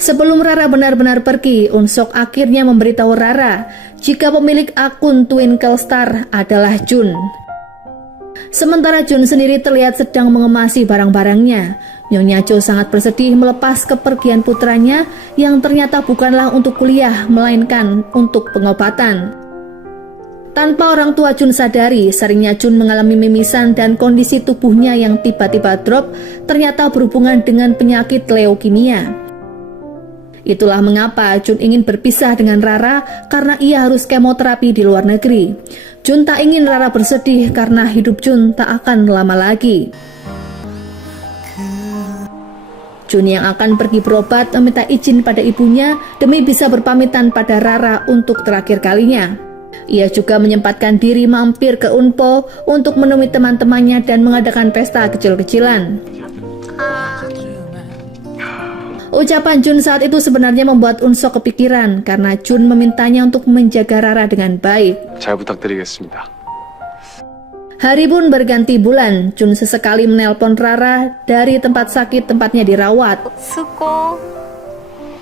Sebelum Rara benar-benar pergi, Unsok akhirnya memberitahu Rara jika pemilik akun Twinkle Star adalah Jun. Sementara Jun sendiri terlihat sedang mengemasi barang-barangnya. Nyonya Jo sangat bersedih melepas kepergian putranya yang ternyata bukanlah untuk kuliah, melainkan untuk pengobatan. Tanpa orang tua Jun sadari, seringnya Jun mengalami mimisan dan kondisi tubuhnya yang tiba-tiba drop ternyata berhubungan dengan penyakit leukemia. Itulah mengapa Jun ingin berpisah dengan Rara karena ia harus kemoterapi di luar negeri. Jun tak ingin Rara bersedih karena hidup Jun tak akan lama lagi. Jun yang akan pergi berobat meminta izin pada ibunya demi bisa berpamitan pada Rara untuk terakhir kalinya. Ia juga menyempatkan diri mampir ke Unpo untuk menemui teman-temannya dan mengadakan pesta kecil-kecilan. Ucapan Jun saat itu sebenarnya membuat Unsok kepikiran karena Jun memintanya untuk menjaga Rara dengan baik. 잘 부탁드리겠습니다. Hari pun berganti bulan, Jun sesekali menelpon Rara dari tempat sakit tempatnya dirawat. 수고.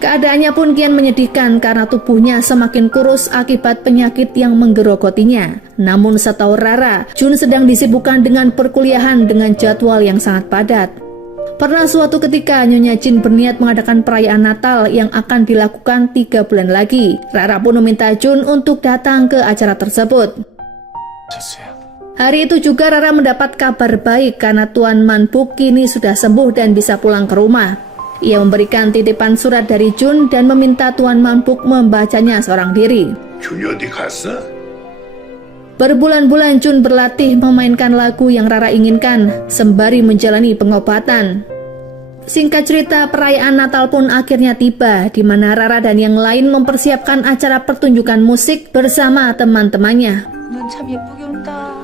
Keadaannya pun kian menyedihkan karena tubuhnya semakin kurus akibat penyakit yang menggerogotinya. Namun setahu Rara, Jun sedang disibukkan dengan perkuliahan dengan jadwal yang sangat padat. Pernah suatu ketika Nyonya Jin berniat mengadakan perayaan Natal yang akan dilakukan 3 bulan lagi. Rara pun meminta Jun untuk datang ke acara tersebut. Hari itu juga Rara mendapat kabar baik karena Tuan Manbuk kini sudah sembuh dan bisa pulang ke rumah. Ia memberikan titipan surat dari Jun dan meminta Tuan Manbuk membacanya seorang diri. 준이 어디 갔어? Berbulan-bulan Jun berlatih memainkan lagu yang Rara inginkan sembari menjalani pengobatan. Singkat cerita, perayaan Natal pun akhirnya tiba di mana Rara dan yang lain mempersiapkan acara pertunjukan musik bersama teman-temannya. 넌 참 예쁘게 온다.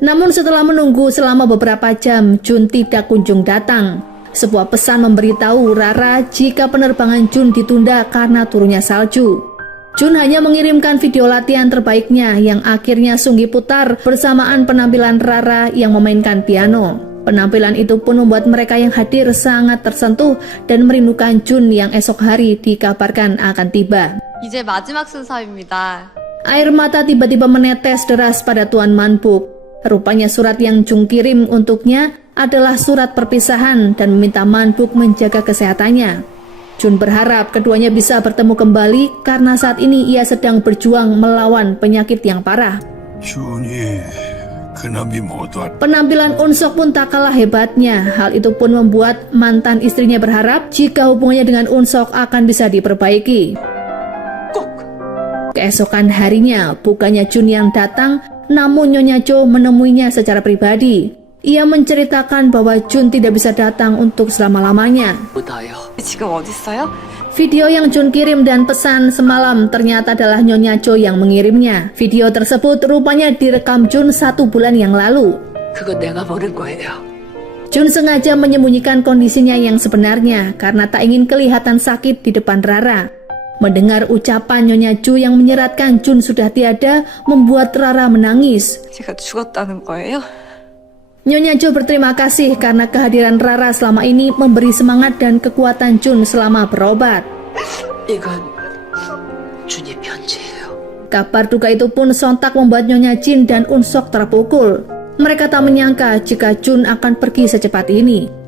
Namun setelah menunggu selama beberapa jam, Jun tidak kunjung datang. Sebuah pesan memberitahu Rara jika penerbangan Jun ditunda karena turunnya salju. Jun hanya mengirimkan video latihan terbaiknya yang akhirnya Sunggi putar bersamaan penampilan Rara yang memainkan piano. Penampilan itu pun membuat mereka yang hadir sangat tersentuh dan merindukan Jun yang esok hari dikabarkan akan tiba. 이제 마지막 순서입니다. Air mata tiba-tiba menetes deras pada Tuan Manbuk. Rupanya surat yang Jung kirim untuknya adalah surat perpisahan dan meminta Manbuk menjaga kesehatannya. Jun berharap keduanya bisa bertemu kembali karena saat ini ia sedang berjuang melawan penyakit yang parah. 준이 그놈이 못 왔. Penampilan Unsok pun tak kalah hebatnya. Hal itu pun membuat mantan istrinya berharap jika hubungannya dengan Unsok akan bisa diperbaiki. Keesokan harinya, bukannya Jun yang datang, namun Nyonya Jo menemuinya secara pribadi. Ia menceritakan bahwa Jun tidak bisa datang untuk selama-lamanya. 지금 어디 있어요? Video yang Jun kirim dan pesan semalam ternyata adalah Nyonya Jo yang mengirimnya. Video tersebut rupanya direkam Jun 1 bulan yang lalu. 그거 내가 모른 거예요. Jun sengaja menyembunyikan kondisinya yang sebenarnya karena tak ingin kelihatan sakit di depan Rara. Mendengar ucapan Nyonya Jo yang menyeratkan Jun sudah tiada membuat Rara menangis. 제가 죽었다는 거예요? Nyonya Jo berterima kasih karena kehadiran Rara selama ini memberi semangat dan kekuatan Jun selama berobat. 이건 준이 편지예요. Kabar duka itu pun sontak membuat Nyonya Jin dan Unsok terpukul. Mereka tak menyangka jika Jun akan pergi secepat ini.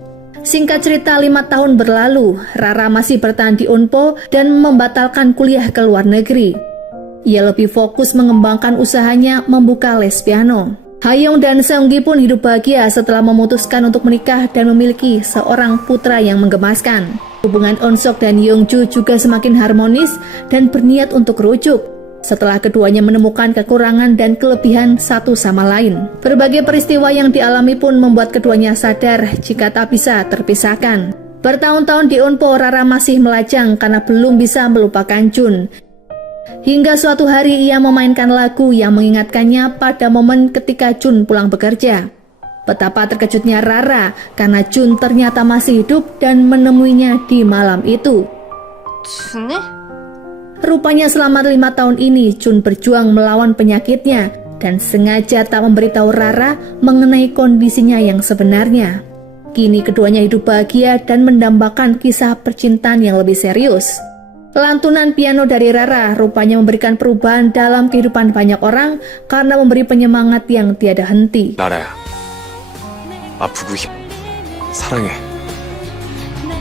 Singkat cerita, 5 tahun berlalu, Rara masih bertahan di Unpo dan membatalkan kuliah ke luar negeri. Ia lebih fokus mengembangkan usahanya membuka les piano. Hayoung dan Seunggi pun hidup bahagia setelah memutuskan untuk menikah dan memiliki seorang putra yang menggemaskan. Hubungan Unsok dan Yeongju juga semakin harmonis dan berniat untuk rujuk setelah keduanya menemukan kekurangan dan kelebihan satu sama lain. Berbagai peristiwa yang dialami pun membuat keduanya sadar jika tak bisa terpisahkan. Bertahun-tahun di Unpo, Rara masih melajang karena belum bisa melupakan Jun. Hingga suatu hari ia memainkan lagu yang mengingatkannya pada momen ketika Jun pulang bekerja. Betapa terkejutnya Rara karena Jun ternyata masih hidup dan menemuinya di malam itu. 준이? Rupanya selama 5 tahun ini Jun berjuang melawan penyakitnya dan sengaja tak memberitahu Rara mengenai kondisinya yang sebenarnya. Kini keduanya hidup bahagia dan mendambakan kisah percintaan yang lebih serius. Lantunan piano dari Rara rupanya memberikan perubahan dalam kehidupan banyak orang karena memberi penyemangat yang tiada henti. 나라야, 아프고 사랑해.